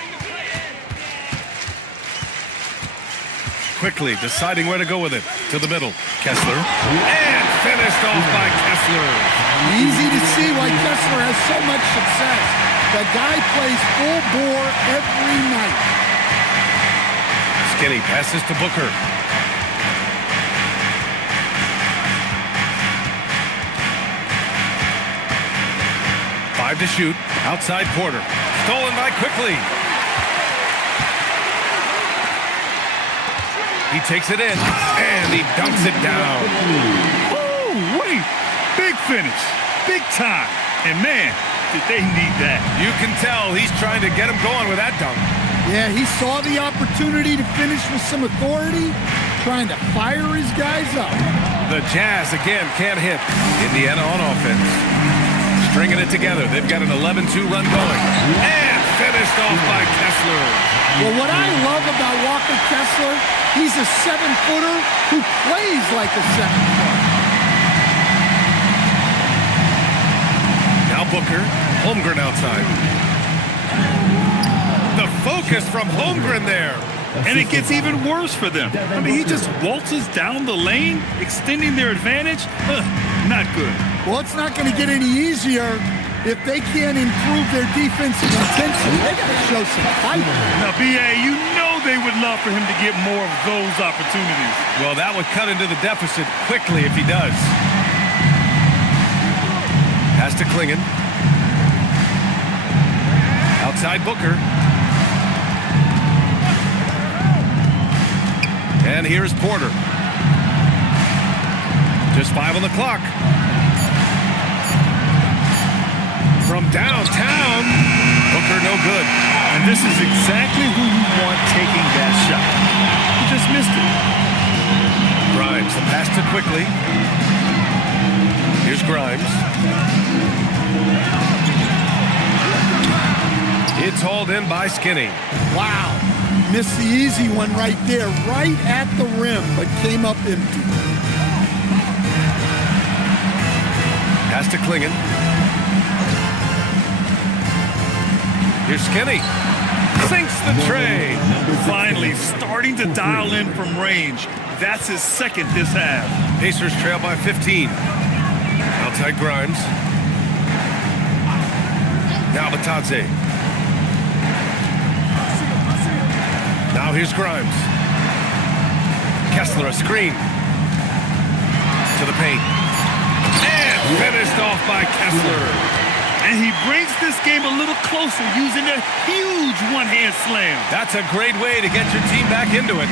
Quickly deciding where to go with it. To the middle. Kessler. And finished off by Kessler. Easy to see why Kessler has so much success. The guy plays full bore every night. Skinny passes to Booker. Five to shoot. Outside Porter. Stolen by Quickly. He takes it in, and he dumps it down. Oh, wait. Big finish. Big time. And, man, did they need that. You can tell he's trying to get him going with that dunk. Yeah, he saw the opportunity to finish with some authority, trying to fire his guys up. The Jazz, again, can't hit. Indiana on offense. Stringing it together. They've got an 11-2 run going. And finished off by Kessler. Well, what I love about Walker Kessler, he's a 7-footer who plays like a 7-footer. Now Booker. Holmgren outside. The focus from Holmgren there. And it gets even worse for them. I mean, he just waltzes down the lane, extending their advantage. Not good. Well, it's not going to get any easier if they can't improve their defensive intensity. They got to show some fight. Now, B.A., you know they would love for him to get more of those opportunities. Well, that would cut into the deficit quickly if he does. Pass to Klingen. Outside Booker. And here's Porter. Just 5 on the clock. From downtown, Booker no good. And this is exactly who you want taking that shot. He just missed it. Grimes, the pass to Quickly. Here's Grimes. It's hauled in by Skinny. Wow. Missed the easy one right there, right at the rim, but came up empty. Pass to Klingen. Here's Skinny. Sinks the tray. Finally starting to dial in from range. That's his second this half. Pacers trail by 15. Outside Grimes. Now Bataze. Now here's Grimes. Kessler, a screen. To the paint. And finished off by Kessler. And he brings this game a little closer using a huge one-hand slam. That's a great way to get your team back into it.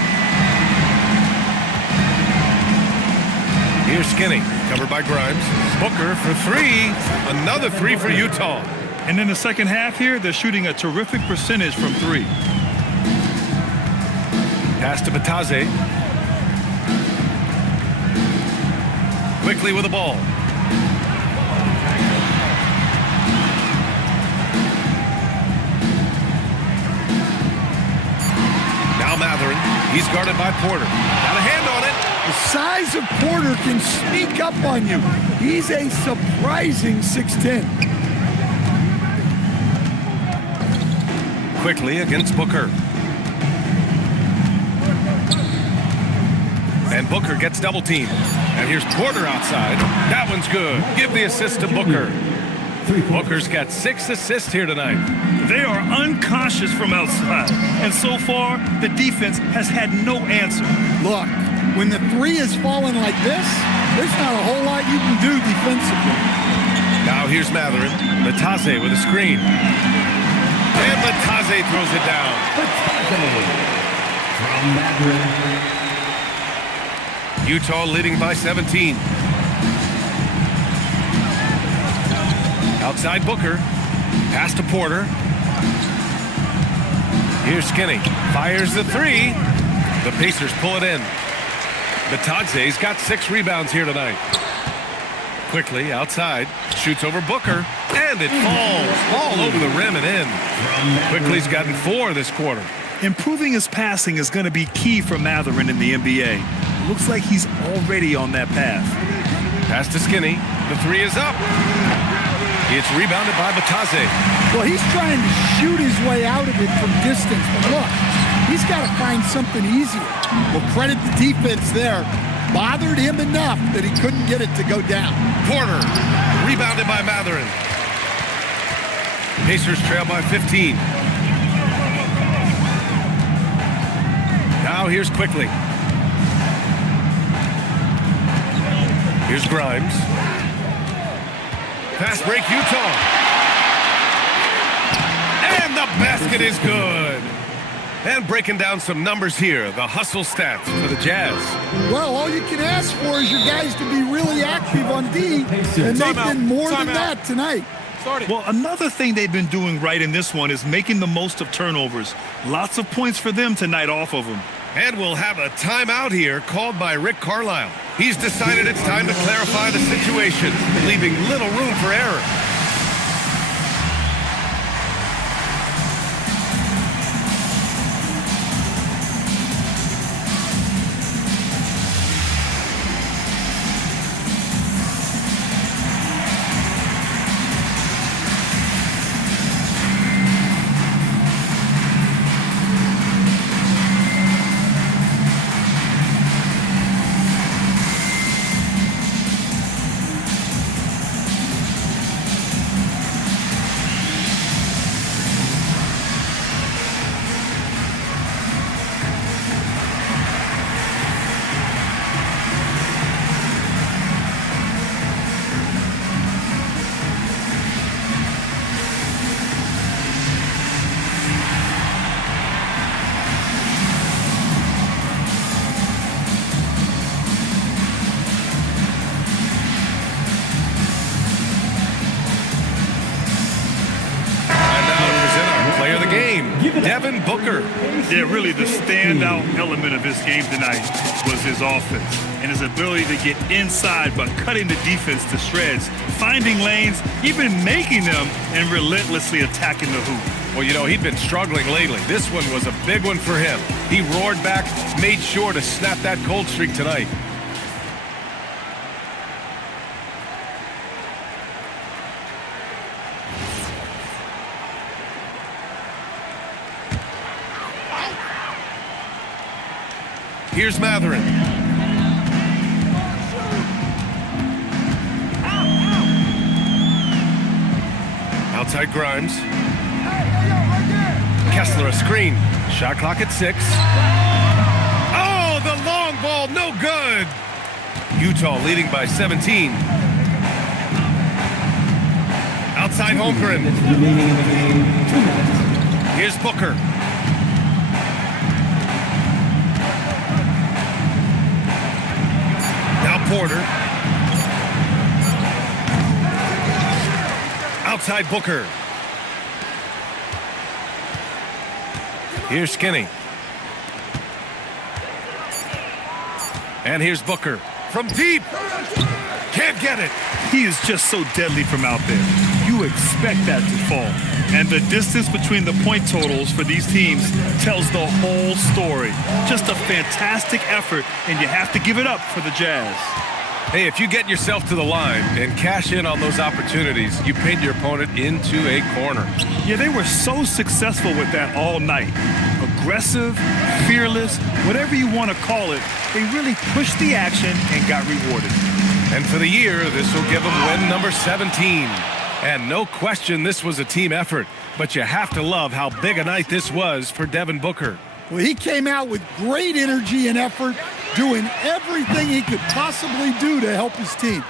Here's Skinny, covered by Grimes. Booker for three. Another three for Utah. And in the second half here, they're shooting a terrific percentage from three. Pass to Bataze. Quickly with the ball. Now Matherin. He's guarded by Porter. Got a hand on it. The size of Porter can sneak up on you. He's a surprising 6'10". Quickly against Booker. And Booker gets double teamed. And here's Porter outside. That one's good. Give the assist to Booker. Booker's got 6 assists here tonight. They are unconscious from outside. And so far, the defense has had no answer. Look, when the three is falling like this, there's not a whole lot you can do defensively. Now here's Matherin. Bataze with a screen. And Bataze throws it down. From Madrid. Utah leading by 17. Outside Booker. Pass to Porter. Here's Skinny. Fires the three. The Pacers pull it in. Bataze's got 6 rebounds here tonight. Quickly outside. Shoots over Booker. And it falls all over the rim and in. Quickly's gotten 4 this quarter. Improving his passing is going to be key for Matherin in the NBA. Looks like he's already on that path. Pass to Skinny. The three is up. It's rebounded by Bataze. Well, he's trying to shoot his way out of it from distance. But look, he's got to find something easier. Well, credit the defense there. Bothered him enough that he couldn't get it to go down. Porter. Rebounded by Matherin. Pacers trail by 15. Now here's Quickly. Here's Grimes. Fast break, Utah. And the basket is good. And breaking down some numbers here, the hustle stats for the Jazz. Well, all you can ask for is your guys to be really active on D, and they've been more than that tonight. Well, another thing they've been doing right in this one is making the most of turnovers. Lots of points for them tonight off of them. And we'll have a timeout here called by Rick Carlisle. He's decided it's time to clarify the situation, leaving little room for error. Devin Booker. Yeah, really the standout element of his game tonight was his offense and his ability to get inside but cutting the defense to shreds, finding lanes, even making them, and relentlessly attacking the hoop. Well, you know, he'd been struggling lately. This one was a big one for him. He roared back, made sure to snap that cold streak tonight. Here's Matherin. Outside Grimes. Kessler a screen. Shot clock at 6. Oh, the long ball, no good. Utah leading by 17. Outside Holmgren. Here's Booker. Now Porter. outside Booker. Here's Skinny. And here's Booker from deep. Can't get it. He is just so deadly from out there. You expect that to fall. And the distance between the point totals for these teams tells the whole story. Just a fantastic effort, and you have to give it up for the Jazz. Hey, if you get yourself to the line and cash in on those opportunities, you paint your opponent into a corner. Yeah, they were so successful with that all night. Aggressive, fearless, whatever you want to call it, they really pushed the action and got rewarded. And for the year, this will give them win number 17. And no question this was a team effort, but you have to love how big a night this was for Devin Booker. Well, he came out with great energy and effort, doing everything he could possibly do to help his team.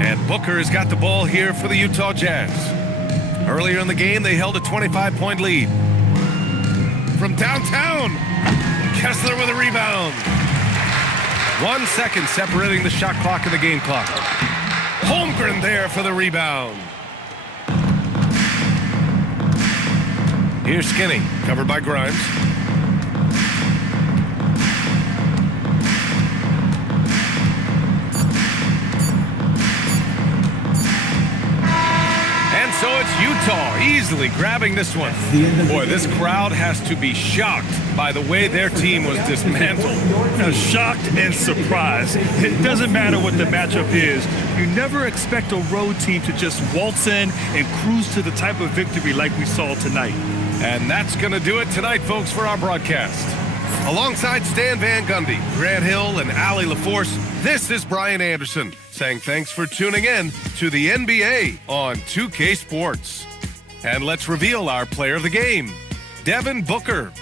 And Booker has got the ball here for the Utah Jazz. Earlier in the game, they held a 25-point lead. From downtown, Kessler with a rebound. 1 second separating the shot clock and the game clock. Holmgren there for the rebound. Here's Skinny, covered by Grimes. And so it's Utah easily grabbing this one. Boy, this crowd has to be shocked by the way their team was dismantled. Shocked and surprised. It doesn't matter what the matchup is. You never expect a road team to just waltz in and cruise to the type of victory like we saw tonight. And that's going to do it tonight, folks, for our broadcast. Alongside Stan Van Gundy, Grant Hill, and Allie LaForce, this is Brian Anderson saying thanks for tuning in to the NBA on 2K Sports. And let's reveal our player of the game, Devin Booker.